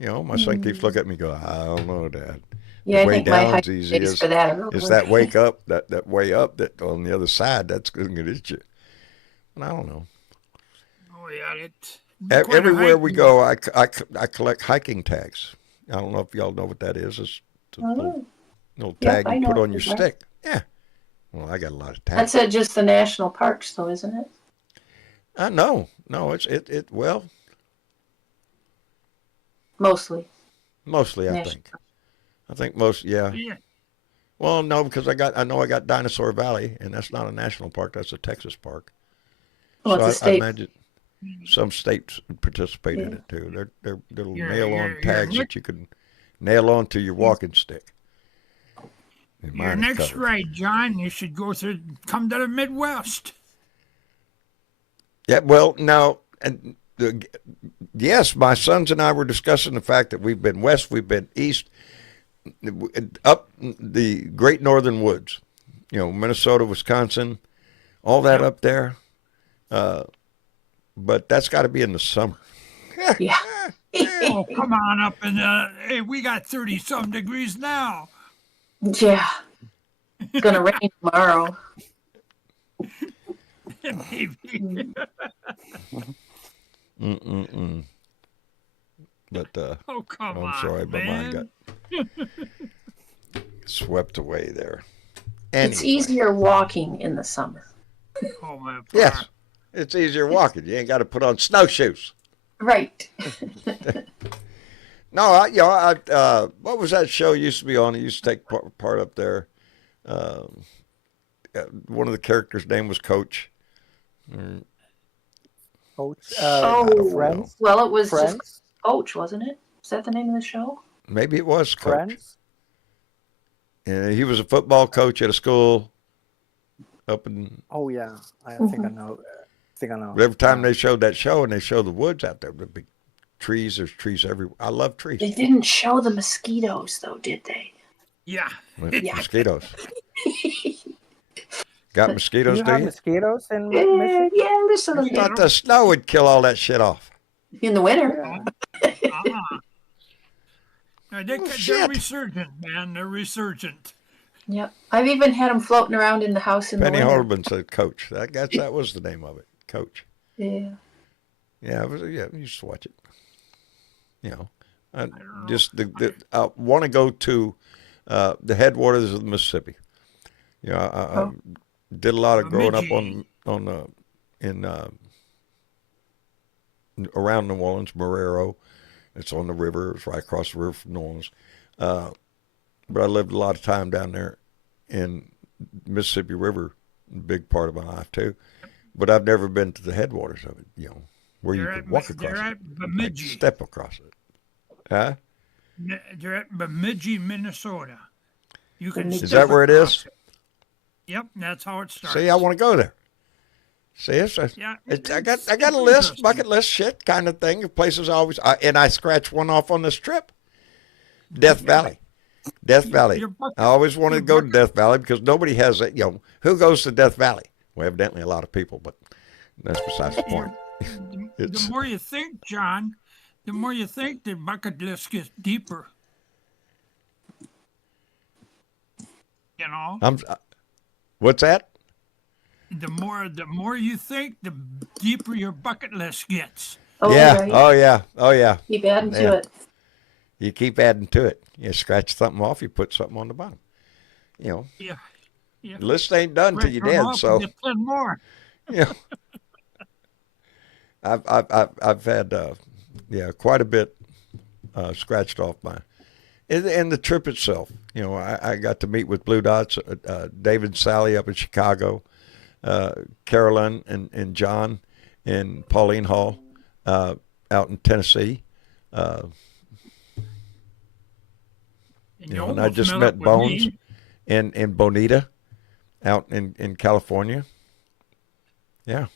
My son keeps looking at me going, I don't know, Dad. Yeah, The I way think my down's height easy is as for that. it's that wake up, that way up that on the other side, that's going to get you. And I don't know. Oh, yeah. Quite a Everywhere hike. we go, I collect hiking tags. I don't know if y'all know what that is. It's a little Yep, tag I you know put what on your those are. stick. Yeah. Well, I got a lot of tags. That's at just the national parks, though, isn't it? No, well, Mostly. mostly I National think. I think most, yeah. Yeah. Well, no, because I know I got Dinosaur Valley, and that's not a national park. That's a Texas park. Well, So it's a I state. imagine some states participate in it too. They're little You're- nail-on you're tags lick- that you can nail onto your walking stick. And Your mine is next covered. ride, John, you should come to the Midwest. Yeah, well, now, and yes, my sons and I were discussing the fact that we've been west, we've been east, up the great northern woods, Minnesota, Wisconsin, all that up there. But that's got to be in the summer. Yeah. Oh, come on up and hey, we got 30-some degrees now. Yeah. It's gonna rain tomorrow. Maybe. But Oh, come I'm on, sorry, but mine man. got swept away there. It's Anyway, easier walking in the summer. Oh, my yes, it's easier walking. You ain't got to put on snowshoes. Right. No, what was that show used to be on? It used to take part up there. One of the characters' name was Coach. Coach, Oh. Friends. Well, it was just Friends. Coach, wasn't it? Is that the name of the show? Maybe it was Coach. Friends. And he was a football coach at a school up in. Oh yeah, I think I know. But every time they showed that show and they show the woods out there, the big trees, there's trees everywhere. I love trees. They didn't show the mosquitoes, though, did they? Yeah. Yeah. Mosquitoes. Got mosquitoes, you do have you? mosquitoes in Yeah, Michigan? yeah, there's some I thought the snow would kill all that shit off. in the winter. They're shit. resurgent, man. They're resurgent. Yep. I've even had them floating around in the house in Penny the winter. Holman said Coach. I guess that was the name of it, Coach. Yeah. Yeah, I used to watch it. I want to go to the headwaters of the Mississippi. I did a lot of growing up around New Orleans, Marrero. It's on the river. It's right across the river from New Orleans. But I lived a lot of time down there in Mississippi River, a big part of my life too. But I've never been to the headwaters of it, where you could walk across They're it, at like Bemidji. step across it. Huh? They're at Bemidji, Minnesota. You can. Is that where it is? Yep, that's how it starts. See, I want to go there. See, I got a list, bucket list shit kind of thing of places and I scratched one off on this trip. Death Valley. Death Valley. I always wanted to go to Death Valley because nobody has it. Who goes to Death Valley? Well, evidently a lot of people, but that's besides the point. The more you think, John, the more you think, the bucket list gets deeper. What's that? The more you think, the deeper your bucket list gets. Oh, yeah. right. Oh yeah. Keep adding to it. You keep adding to it. You scratch something off, you put something on the bottom. Yeah. The list ain't done till you're dead. So, get 10 more. I've had quite a bit scratched off and the trip itself. I got to meet with Blue Dots, David and Sally up in Chicago, Carolyn and John and Pauline Hall out in Tennessee. And I just met Bones and Bonita out in California. Yeah.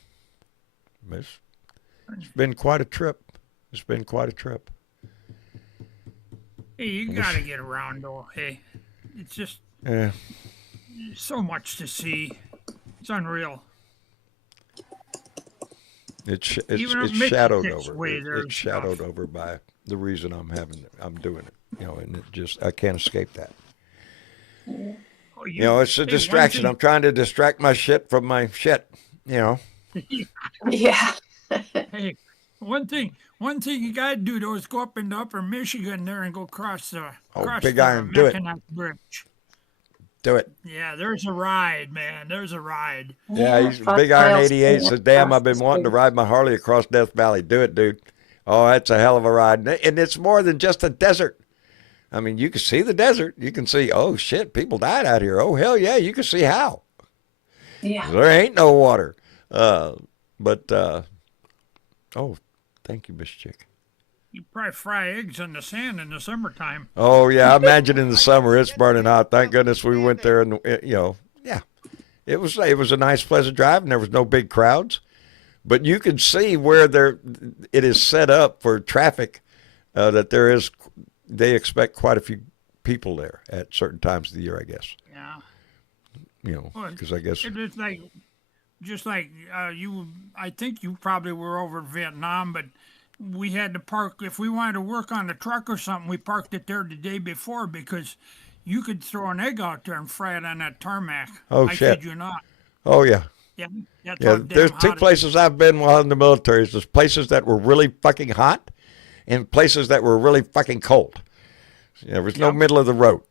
It's been quite a trip. Hey, you gotta get around though. Hey, it's just so much to see. It's unreal. It's Even shadowed Michigan's over. way there It's and shadowed stuff. over by the reason I'm doing it. And it just I can't escape that. Oh, It's a distraction. I'm trying to distract my shit from my shit. Yeah. Hey, one thing you gotta do though is go up into Upper Michigan there and go across the Big Iron, do it. Mackinac Bridge. Do it. Yeah, there's a ride, man. There's a ride. Yeah, he's Big Iron 88 says, damn, I've been wanting to ride my Harley across Death Valley. Do it, dude. Oh, that's a hell of a ride. And it's more than just a desert. I mean, you can see the desert. You can see, oh, shit, people died out here. Oh, hell yeah, you can see how. Yeah. There ain't no water. Thank you, Miss Chick. You probably fry eggs in the sand in the summertime. Oh yeah, I imagine in the summer it's burning hot. Thank goodness we went there, and yeah, it was a nice, pleasant drive, and there was no big crowds. But you can see where it is set up for traffic. That they expect quite a few people there at certain times of the year, I guess. Yeah. Because I guess it's like, just like you. I think you probably were over in Vietnam, but we had to park if we wanted to work on the truck or something. We parked it there the day before because you could throw an egg out there and fry it on that tarmac. Oh, I shit. kid you not. Oh yeah. Yeah. That's Yeah, how damn there's two hot it places I've been while in the military. There's places that were really fucking hot and places that were really fucking cold. There was no middle of the road.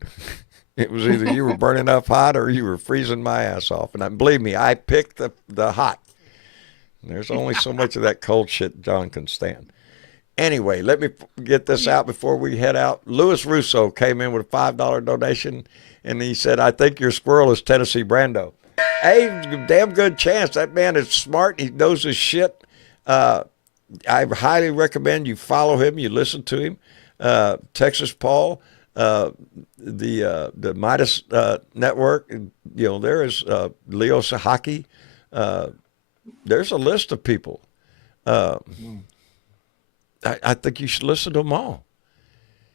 It was either you were burning up hot or you were freezing my ass off. And believe me, I picked the hot. There's only so much of that cold shit John can stand. Anyway, let me get this out before we head out. Louis Russo came in with a $5 donation, and he said, I think your squirrel is Tennessee Brando. Hey, damn good chance. That man is smart. He knows his shit. I highly recommend you follow him. You listen to him. Texas Paul, the Midas Network. There is Leo Sahaki. There's a list of people. I think you should listen to them all.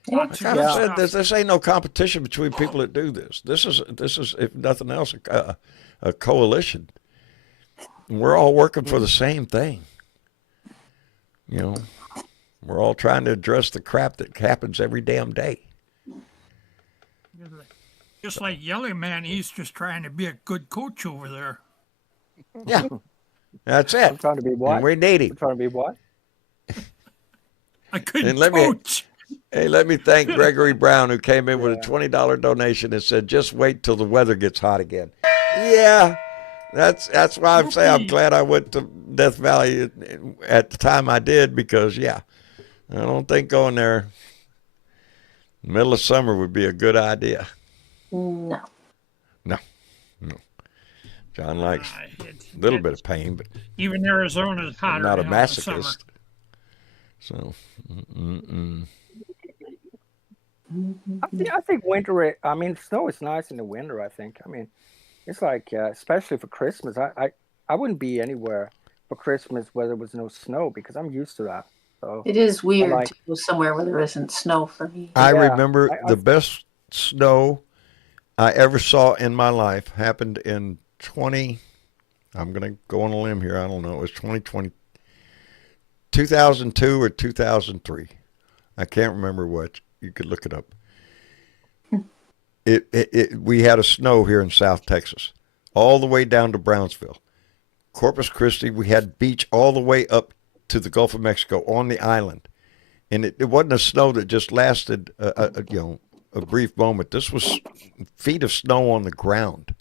Like I said, this ain't no competition between people that do this. This is, if nothing else, a coalition. And we're all working for the same thing. We're all trying to address the crap that happens every damn day. Just like Yellow Man, he's just trying to be a good coach over there. Yeah, that's it. I'm trying to be what? And we need him. I'm trying to be what? A good And coach. let me thank Gregory Brown, who came in with a $20 donation and said, just wait till the weather gets hot again. Yeah, that's why I'm saying I'm glad I went to Death Valley at the time I did, because, I don't think going there middle of summer would be a good idea. No. John likes a little bit of pain, but even Arizona is hotter. not a in the masochist. summer. So, I think winter. I mean, snow is nice in the winter. I think. I mean, it's like especially for Christmas. I wouldn't be anywhere for Christmas where there was no snow because I'm used to that. So It is weird to go somewhere where there isn't snow for me. I remember the best snow I ever saw in my life happened in I'm going to go on a limb here. I don't know. It was 2002 or 2003. I can't remember which. You could look it up. We had a snow here in South Texas, all the way down to Brownsville. Corpus Christi, we had beach all the way up to the Gulf of Mexico on the island. And it wasn't a snow that just lasted a brief moment. This was feet of snow on the ground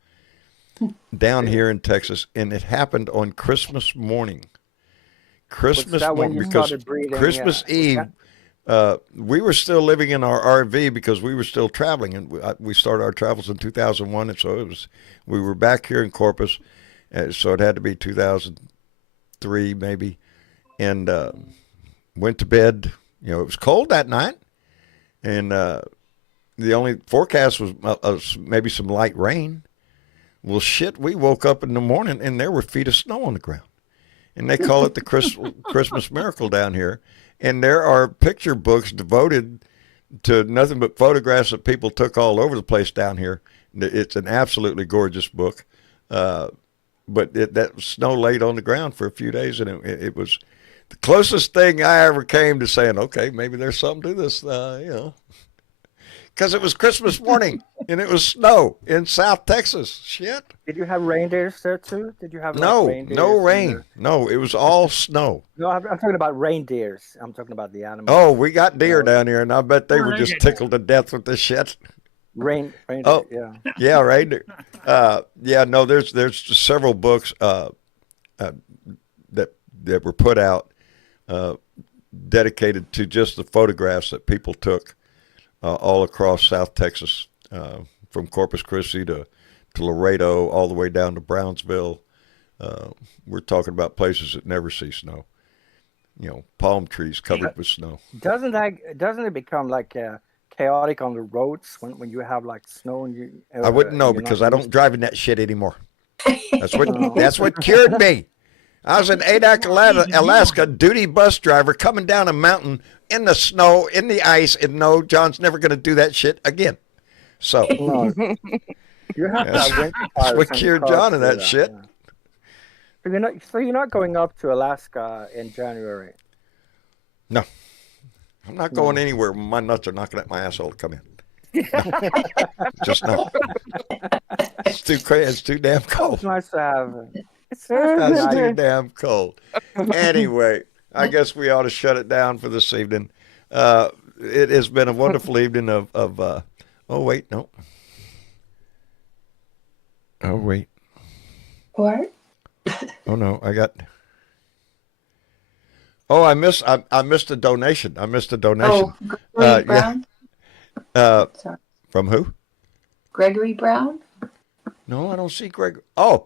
down here in Texas, and it happened on Christmas morning. Christmas morning, because Christmas Eve, we were still living in our RV because we were still traveling, and we started our travels in 2001, and so we were back here in Corpus, so it had to be 2003 maybe, and went to bed. It was cold that night, and the only forecast was maybe some light rain. Well, shit, we woke up in the morning and there were feet of snow on the ground. And they call it the Christmas miracle down here. And there are picture books devoted to nothing but photographs that people took all over the place down here. It's an absolutely gorgeous book. But that snow laid on the ground for a few days, and it was the closest thing I ever came to saying, okay, maybe there's something to this, because it was Christmas morning and it was snow in South Texas. Shit. Did you have reindeers there too? Did you have no rain? There? No, it was all snow. No, I'm talking about reindeers. I'm talking about the animals. Oh, we got deer down here, and I bet they were just tickled to death with this shit. Reindeer, oh, yeah, reindeer. No, there's several books that were put out dedicated to just the photographs that people took all across South Texas, from Corpus Christi to Laredo, all the way down to Brownsville. We're talking about places that never see snow. palm trees covered with snow. Doesn't it become like chaotic on the roads when you have like snow and you? I wouldn't know because I don't drive in that shit anymore. That's what cured me. I was in Adak, Alaska, duty bus driver coming down a mountain in the snow, in the ice, and no, John's never going to do that shit again. So No. You have that's, that winter that's tires what and cured cars John of do that shit. Yeah. So you're not going up to Alaska in January. No, I'm not going anywhere. My nuts are not going to let my asshole come in. No. Just no. It's too crazy. It's too damn cold. It's nice to have. It's nice to That's have too damn cold. Anyway, I guess we ought to shut it down for this evening. It has been a wonderful evening of oh, wait, no. Oh, wait. What? Oh, no, I got... Oh, I missed a donation. I missed a donation. Oh, Gregory Brown? Sorry. From who? Gregory Brown? No, I don't see Greg. Oh,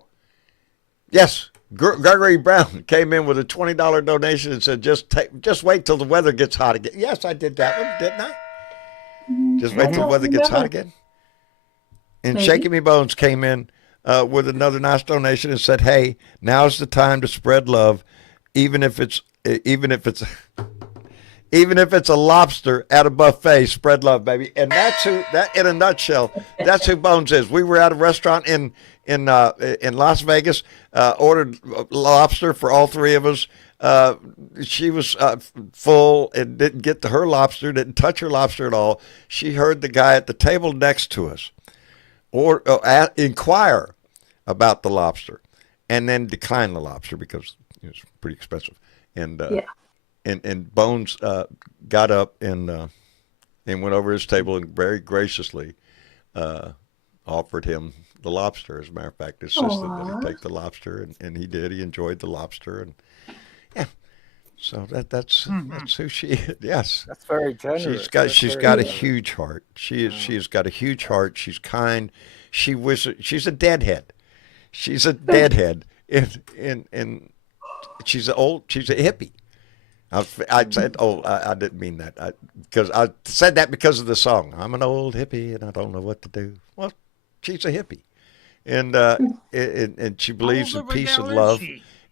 yes. Gregory Brown came in with a $20 donation and said, just wait till the weather gets hot again. Yes, I did that one, didn't I? Just wait till the weather gets hot again. And Maybe. Shaky Me Bones came in with another nice donation and said, "Hey, now's the time to spread love, even if it's a lobster at a buffet. Spread love, baby." And that in a nutshell, that's who Bones is. We were at a restaurant in Las Vegas, ordered lobster for all three of us. She was full and didn't get to her lobster, didn't touch her lobster at all. She heard the guy at the table next to us inquire about the lobster, and then decline the lobster because it was pretty expensive. And and Bones got up and went over his table and very graciously offered him the lobster. As a matter of fact, insisted that he take the lobster, and he did. He enjoyed the lobster, and yeah. So that's who she is. Yes, That's very generous. She's got a huge heart. She's got a huge heart. She's kind. She's a deadhead. She's a deadhead. And she's a hippie. I said, I didn't mean that. Because I said that because of the song. I'm an old hippie and I don't know what to do. Well, she's a hippie, and she believes in peace and love,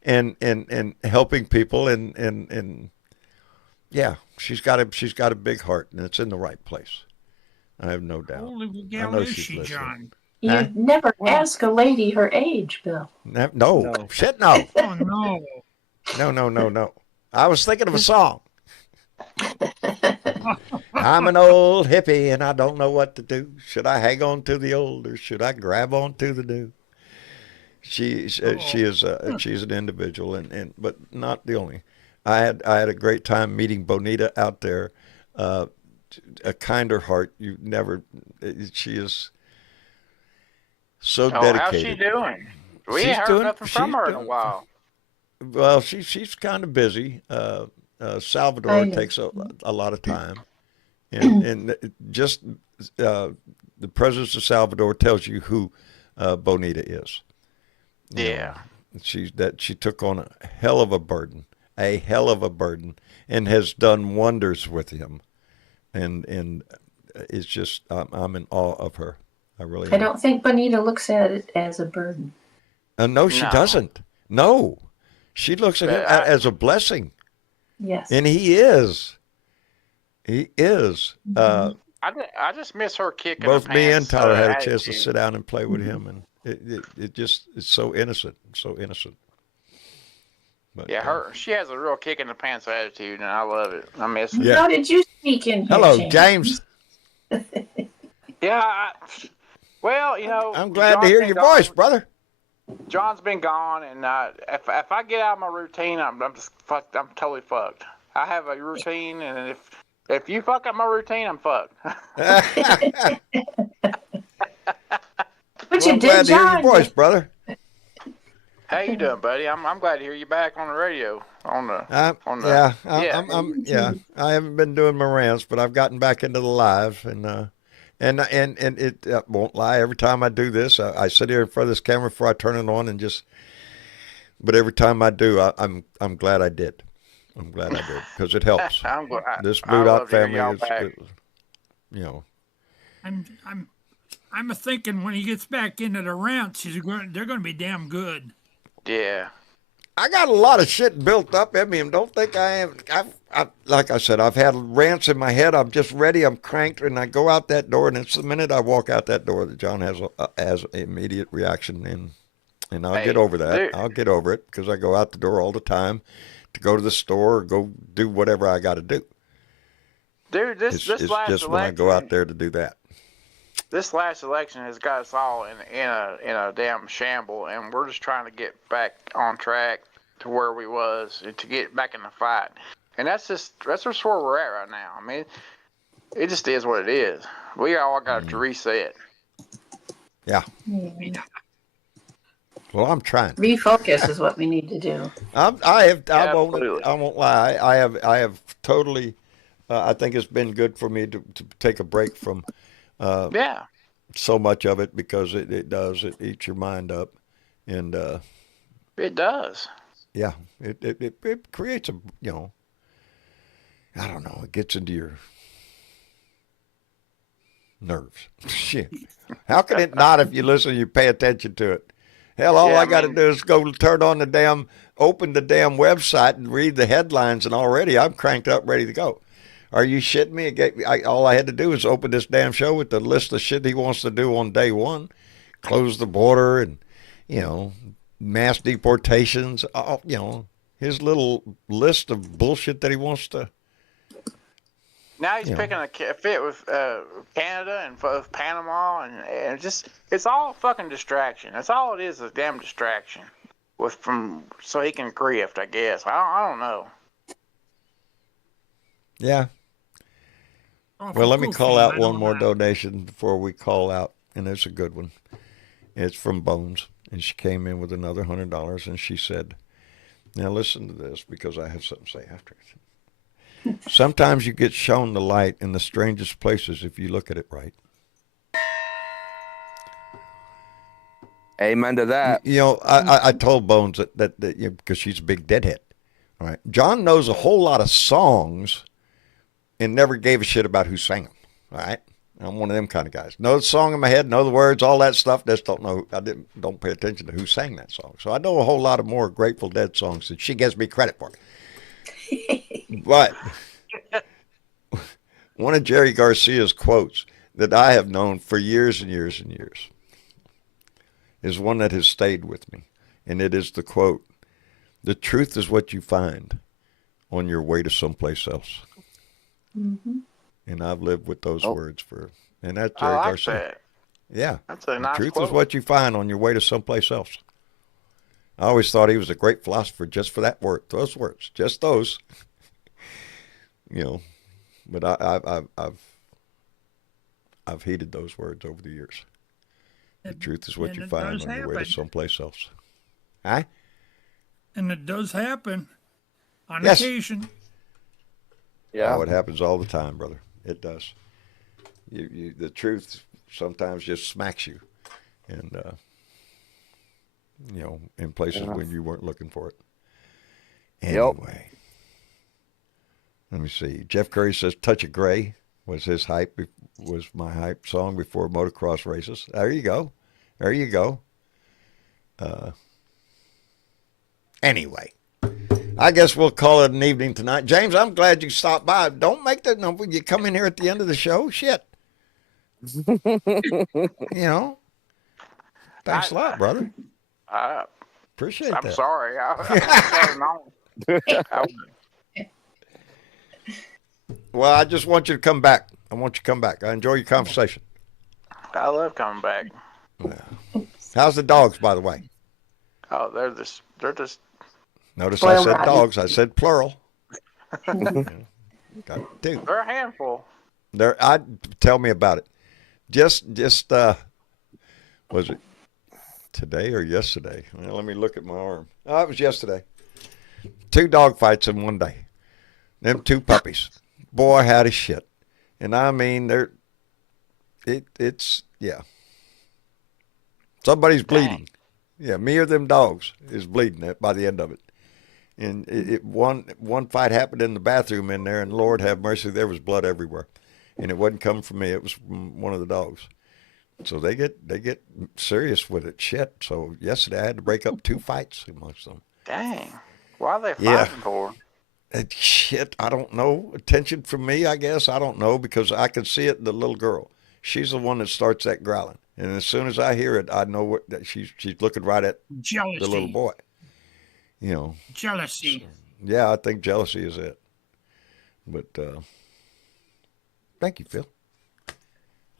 and helping people, and yeah, she's got a big heart, and it's in the right place. I have no doubt. How old of a I gal know is she's she, listening. John? You'd never ask a lady her age, Bill. No, shit, no. Oh, no. No. I was thinking of a song. I'm an old hippie and I don't know what to do. Should I hang on to the old or should I grab on to the new? She's an individual, but not the only. I had a great time meeting Bonita out there. A kinder heart. She is so dedicated. How's she doing? We ain't heard nothing from her in a while. Well, she's kind of busy. Salvador takes a lot of time, and just the presence of Salvador tells you who Bonita is. Yeah, She took on a hell of a burden, and has done wonders with him, and it's just I'm in awe of her. I really am. I don't think Bonita looks at it as a burden. No, she doesn't. No. She looks at him as a blessing. Yes. And he is. He is. I just miss her kicking. Both the me and pants, Tyler had a chance to attitude. sit down and play with him, and it's so innocent, so innocent. But, Yeah, she has a real kick in the pants attitude, and I love it. I miss it. Yeah. How did you sneak in here, Hello, James. Yeah, well, I'm glad to John's hear been your gone. voice, brother. John's been gone, and if I get out of my routine, I'm just fucked. I'm totally fucked. I have a routine, and if you fuck up my routine, I'm fucked. But Well, you I'm glad did, to hear your John. voice, brother. How you doing, buddy? I'm glad to hear you back on the radio. I haven't been doing my rants, but I've gotten back into the live, and it won't lie. Every time I do this, I sit here in front of this camera before I turn it on, but every time I do, I'm glad I did. I'm glad I did because it helps. I'm glad. This I Blue Dot love hearing family y'all is, back. you know, I'm a thinking when he gets back into the rants, they're going to be damn good. Yeah. I got a lot of shit built up in me, and don't think I am. Like I said, I've had rants in my head. I'm just ready. I'm cranked, and I go out that door, and it's the minute I walk out that door that John has an immediate reaction, and I'll get over that. Dude. I'll get over it because I go out the door all the time to go to the store or go do whatever I got to do. Dude, this It's last just election, when I go out there to do that. this last election has got us all in a damn shamble, and we're just trying to get back on track to where we was and to get back in the fight. And that's just where we're at right now. I mean, it just is what it is. We all got to reset. Yeah. Well, I'm trying. Refocus is what we need to do. I Absolutely. won't lie. I have totally. I think it's been good for me to take a break from Yeah. so much of it because it eats your mind up, and It does. yeah, it creates a I don't know. It gets into your nerves. Shit. How can it not if you listen, you pay attention to it? Hell, all Yeah, I got to mean- do is go turn on open the damn website and read the headlines, and already I'm cranked up, ready to go. Are you shitting me? All I had to do was open this damn show with the list of shit he wants to do on day one, close the border, and mass deportations. His little list of bullshit that he wants to. Now he's picking a fit with Canada and with Panama, and it's all a fucking distraction. That's all it is, a damn distraction. So he can grift, I guess. I don't know. Yeah. Well, let me call out one more donation before we call out, and it's a good one. It's from Bones, and she came in with another $100, and she said, "Now listen to this because I have something to say after it. Sometimes you get shown the light in the strangest places if you look at it right." Amen to that. I told Bones that because she's a big deadhead. All right, John knows a whole lot of songs and never gave a shit about who sang them. All right, I'm one of them kind of guys. Know the song in my head, know the words, all that stuff. Just don't know. Don't pay attention to who sang that song. So I know a whole lot of more Grateful Dead songs that she gives me credit for. But one of Jerry Garcia's quotes that I have known for years and years and years is one that has stayed with me. And it is the quote, "The truth is what you find on your way to someplace else." Mm-hmm. And I've lived with those words and that's Jerry I like Garcia. that. Yeah. That's a nice The truth quote. is what you find on your way to someplace else. I always thought he was a great philosopher just for that word, those words, just those. But I've heeded those words over the years. The truth is what and you it find does on your way to happen. someplace else. Huh? And it does happen on Yes. occasion. Yeah. Oh, it happens all the time, brother. It does. The truth sometimes just smacks you, and in places when you weren't looking for it. Anyway, let me see. Jeff Curry says "Touch of Gray" was my hype song before motocross races. There you go. Anyway, I guess we'll call it an evening tonight. James, I'm glad you stopped by. Don't make that number. You come in here at the end of the show. Shit. Thanks a lot, brother. Appreciate that. I'm sorry. Well, I just want you to come back. I enjoy your conversation. I love coming back. How's the dogs, by the way? Oh, they're just. Notice Well, I said right. dogs. I said plural. Got two. They're a handful. Tell me about it. Just was it today or yesterday? Well, let me look at my arm. Oh, it was yesterday. 2 dog fights in one day. Them 2 puppies. Boy, howdy shit. And I mean, it's somebody's bleeding. Yeah, me or them dogs is bleeding by the end of it. And one fight happened in the bathroom in there, and Lord have mercy, there was blood everywhere. And it wasn't coming from me, it was from one of the dogs. So they get serious with it. Shit. So yesterday I had to break up 2 fights amongst them. Dang. Why are they Yeah. fighting for? Shit, I don't know. Attention from me, I guess. I don't know, because I can see it in the little girl. She's the one that starts that growling. And as soon as I hear it, I know that she's looking right at Jealousy. the little boy. You know. Jealousy. Yeah, I think jealousy is it. But thank you, Phil. I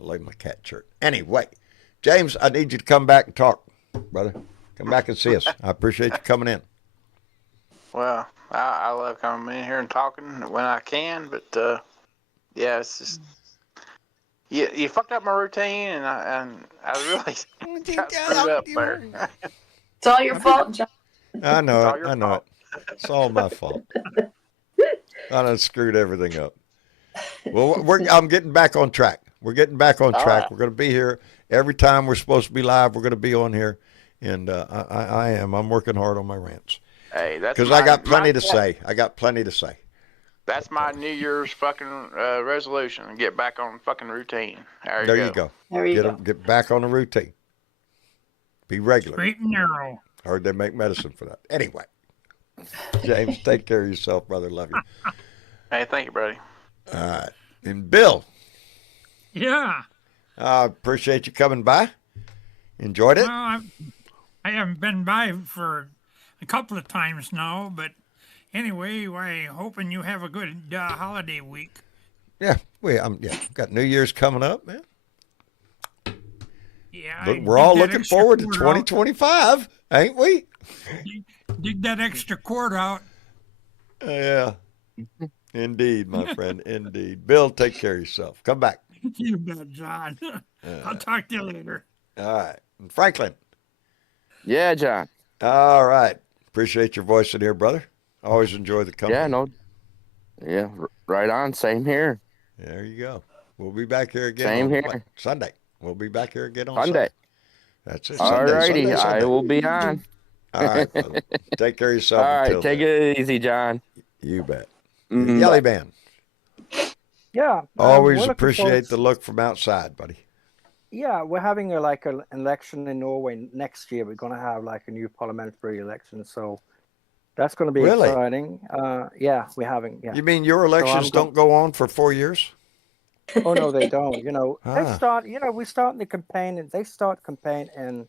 like my cat shirt. Anyway, James, I need you to come back and talk, brother. Come back and see us. I appreciate you coming in. Well, I love coming in here and talking when I can, but yeah, it's just you fucked up my routine, and I really got screwed up there. It's all your fault, John. I know all it. your I know fault. it. It's all my fault. I done screwed everything up. Well, I'm getting back on track. We're getting back on track. right. We're going to be here every time we're supposed to be live. We're going to be on here, and I am. I'm working hard on my rants. Hey, that's Because I got plenty my- to say. I got plenty to say. That's my New Year's fucking resolution: get back on fucking routine. There you go. There you go. Get back on the routine. Be regular. Straight and narrow. Heard they make medicine for that. Anyway, James, take care of yourself, brother. Love you. Hey, thank you, buddy. All right. And Bill, Yeah. I appreciate you coming by. Enjoyed it? Well, I haven't been by for a couple of times now, but anyway, hoping you have a good holiday week. Yeah. Got New Year's coming up, man. Yeah. Look, I we're dig all that looking extra forward to cord out. 2025, ain't we? Dig that extra cord out. Yeah. Indeed, my friend. Indeed. Bill, take care of yourself. Come back. You bet, John. I'll talk to you later. All right. And Franklin. Yeah, John. All right. Appreciate your voice in here, brother. Always enjoy the company. Yeah, no. Yeah, right on. Same here. There you go. We'll be back here again. Same on here. what? Sunday. We'll be back here again on Sunday. That's it. All righty. Sunday. I will be on. All right, brother. Take care of yourself. All right. until Take then. it easy, John. You bet. Mhm. Yelly Band. Yeah. Always we're looking appreciate forward- the look from outside, buddy. Yeah, we're having an election in Norway next year. We're going to have like a new parliamentary election, so that's going to be Really? exciting. Yeah, we're having. Yeah. You mean your elections go- don't go on for 4 years? Oh no, they don't. You know, Ah. they start. You know, we start the campaign, and they start campaign in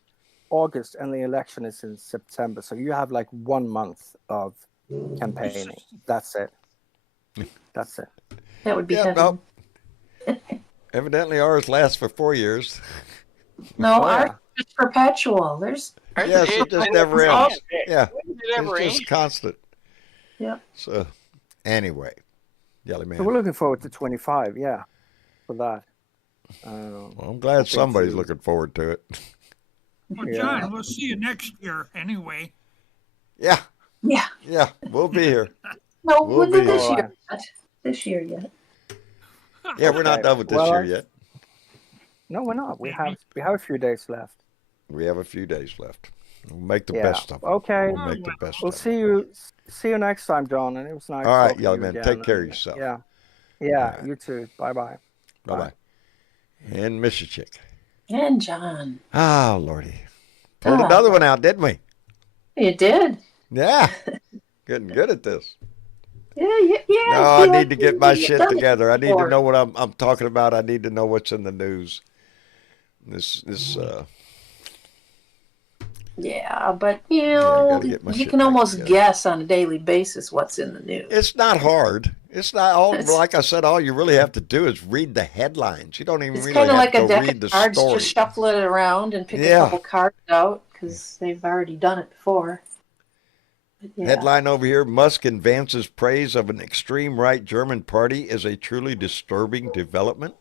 August, and the election is in September. So you have like 1 month of campaigning. That's it. That's it. That would be Yeah, heaven. well, evidently ours lasts for 4 years. No, Oh, ours yeah. is perpetual. There's Yes, it just never ends. Yeah, It never it's just ends. constant. yeah. So, anyway, Yelly So we're Man. looking forward to 25. Yeah, for that. Well, I'm glad somebody's looking forward to it. Well, Yeah. John, we'll see you next year anyway. Yeah, Yeah. yeah, we'll be here. No, We'll we'll be do this all year yet. This year yet. Yeah, we're not Okay. done with this Well, year yet. No, we're not. We have a few days left. We have a few days left. We'll make the Yeah. best of it. Okay. We'll make the best We'll of it. see you next time, John. And it was nice. All right, talking to Yelly you Man, again. take care of And, yourself. Yeah. Yeah. All right. You too. Bye bye. Bye-bye. And Mr. Chick. And John. Oh, Lordy. Pulled Ah. another one out, didn't we? You did. Yeah. Getting good at this. Yeah. No, I need to get my shit done it together. I need to before. know what I'm talking about. I need to know what's in the news. Yeah, but you I know, gotta get my you shit can back almost together. guess on a daily basis what's in the news. It's not hard. It's not all. Like I said, all you really have to do is read the headlines. You don't even It's really kind of have like to a deck read of the cards. story. Just shuffle it around and pick Yeah. a couple cards out because they've already done it before. But yeah. Headline over here: Musk advances praise of an extreme right German party as a truly disturbing development.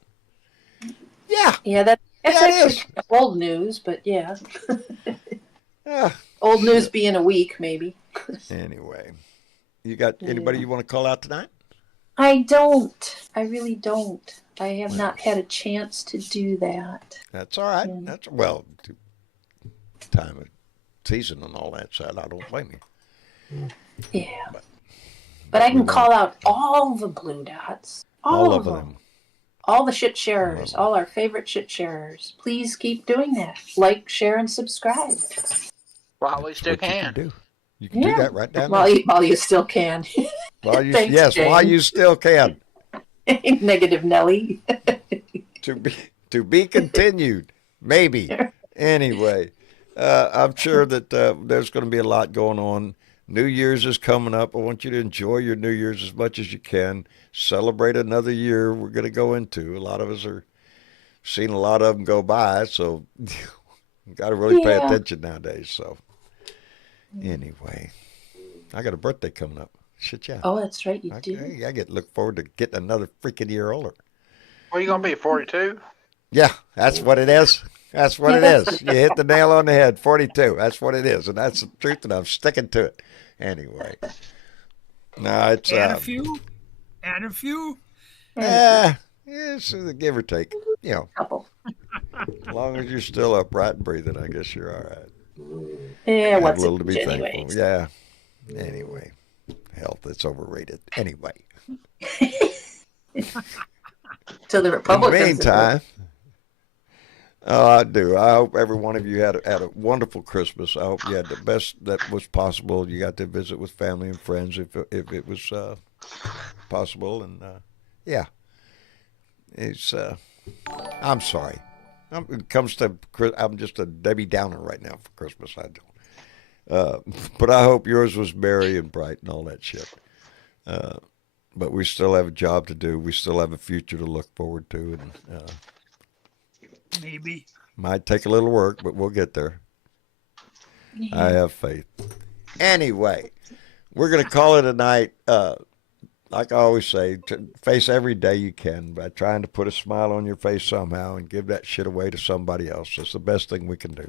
Yeah. Yeah, that's Yeah, it actually is. kind of old news, but yeah. Yeah. Old news being a week, maybe. Anyway, you got anybody you want to call out tonight? I don't. I really don't. I have not had a chance to do that. That's all right. Yeah. That's well, time of season and all that side. I don't blame you. Yeah. But I can call out all the blue dots. All of them. All the shit sharers. All our favorite shit sharers. Please keep doing that. Like, share, and subscribe. While we still can. You can do that right down there. While you still can. Thanks, while you still can. Negative Nelly. to be continued. Maybe. Anyway, I'm sure that there's going to be a lot going on. New Year's is coming up. I want you to enjoy your New Year's as much as you can. Celebrate another year we're going to go into. A lot of us are seeing a lot of them go by, so you got to really pay attention nowadays. So anyway, I got a birthday coming up. Shit, yeah. Oh, that's right, you do. I get look forward to getting another freaking year older. What are you going to be, 42? Yeah, that's what it is. That's what it is. You hit the nail on the head, 42. That's what it is, and that's the truth, and I'm sticking to it. Anyway. No, it's... Add a few? It's give or take. You know, couple. As long as you're still upright and breathing, I guess you're all right. Yeah, what's a little to be anyway. thankful. Yeah. Anyway, health, it's overrated. Anyway. So the Republicans... In the meantime... Oh, I do. I hope every one of you had a wonderful Christmas. I hope you had the best that was possible. You got to visit with family and friends if it was possible. And yeah, it's. I'm sorry. It comes to I'm just a Debbie Downer right now for Christmas. I don't. But I hope yours was merry and bright and all that shit. But we still have a job to do. We still have a future to look forward to, and. Maybe. Might take a little work, but we'll get there. I have faith. Anyway, we're going to call it a night. Like I always say, face every day you can by trying to put a smile on your face somehow and give that shit away to somebody else. That's the best thing we can do.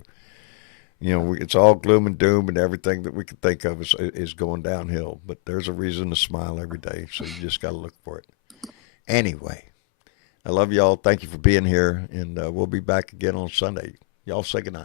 You know, it's all gloom and doom, and everything that we can think of is going downhill. But there's a reason to smile every day, so you just got to look for it. Anyway. I love y'all. Thank you for being here, and we'll be back again on Sunday. Y'all say goodnight.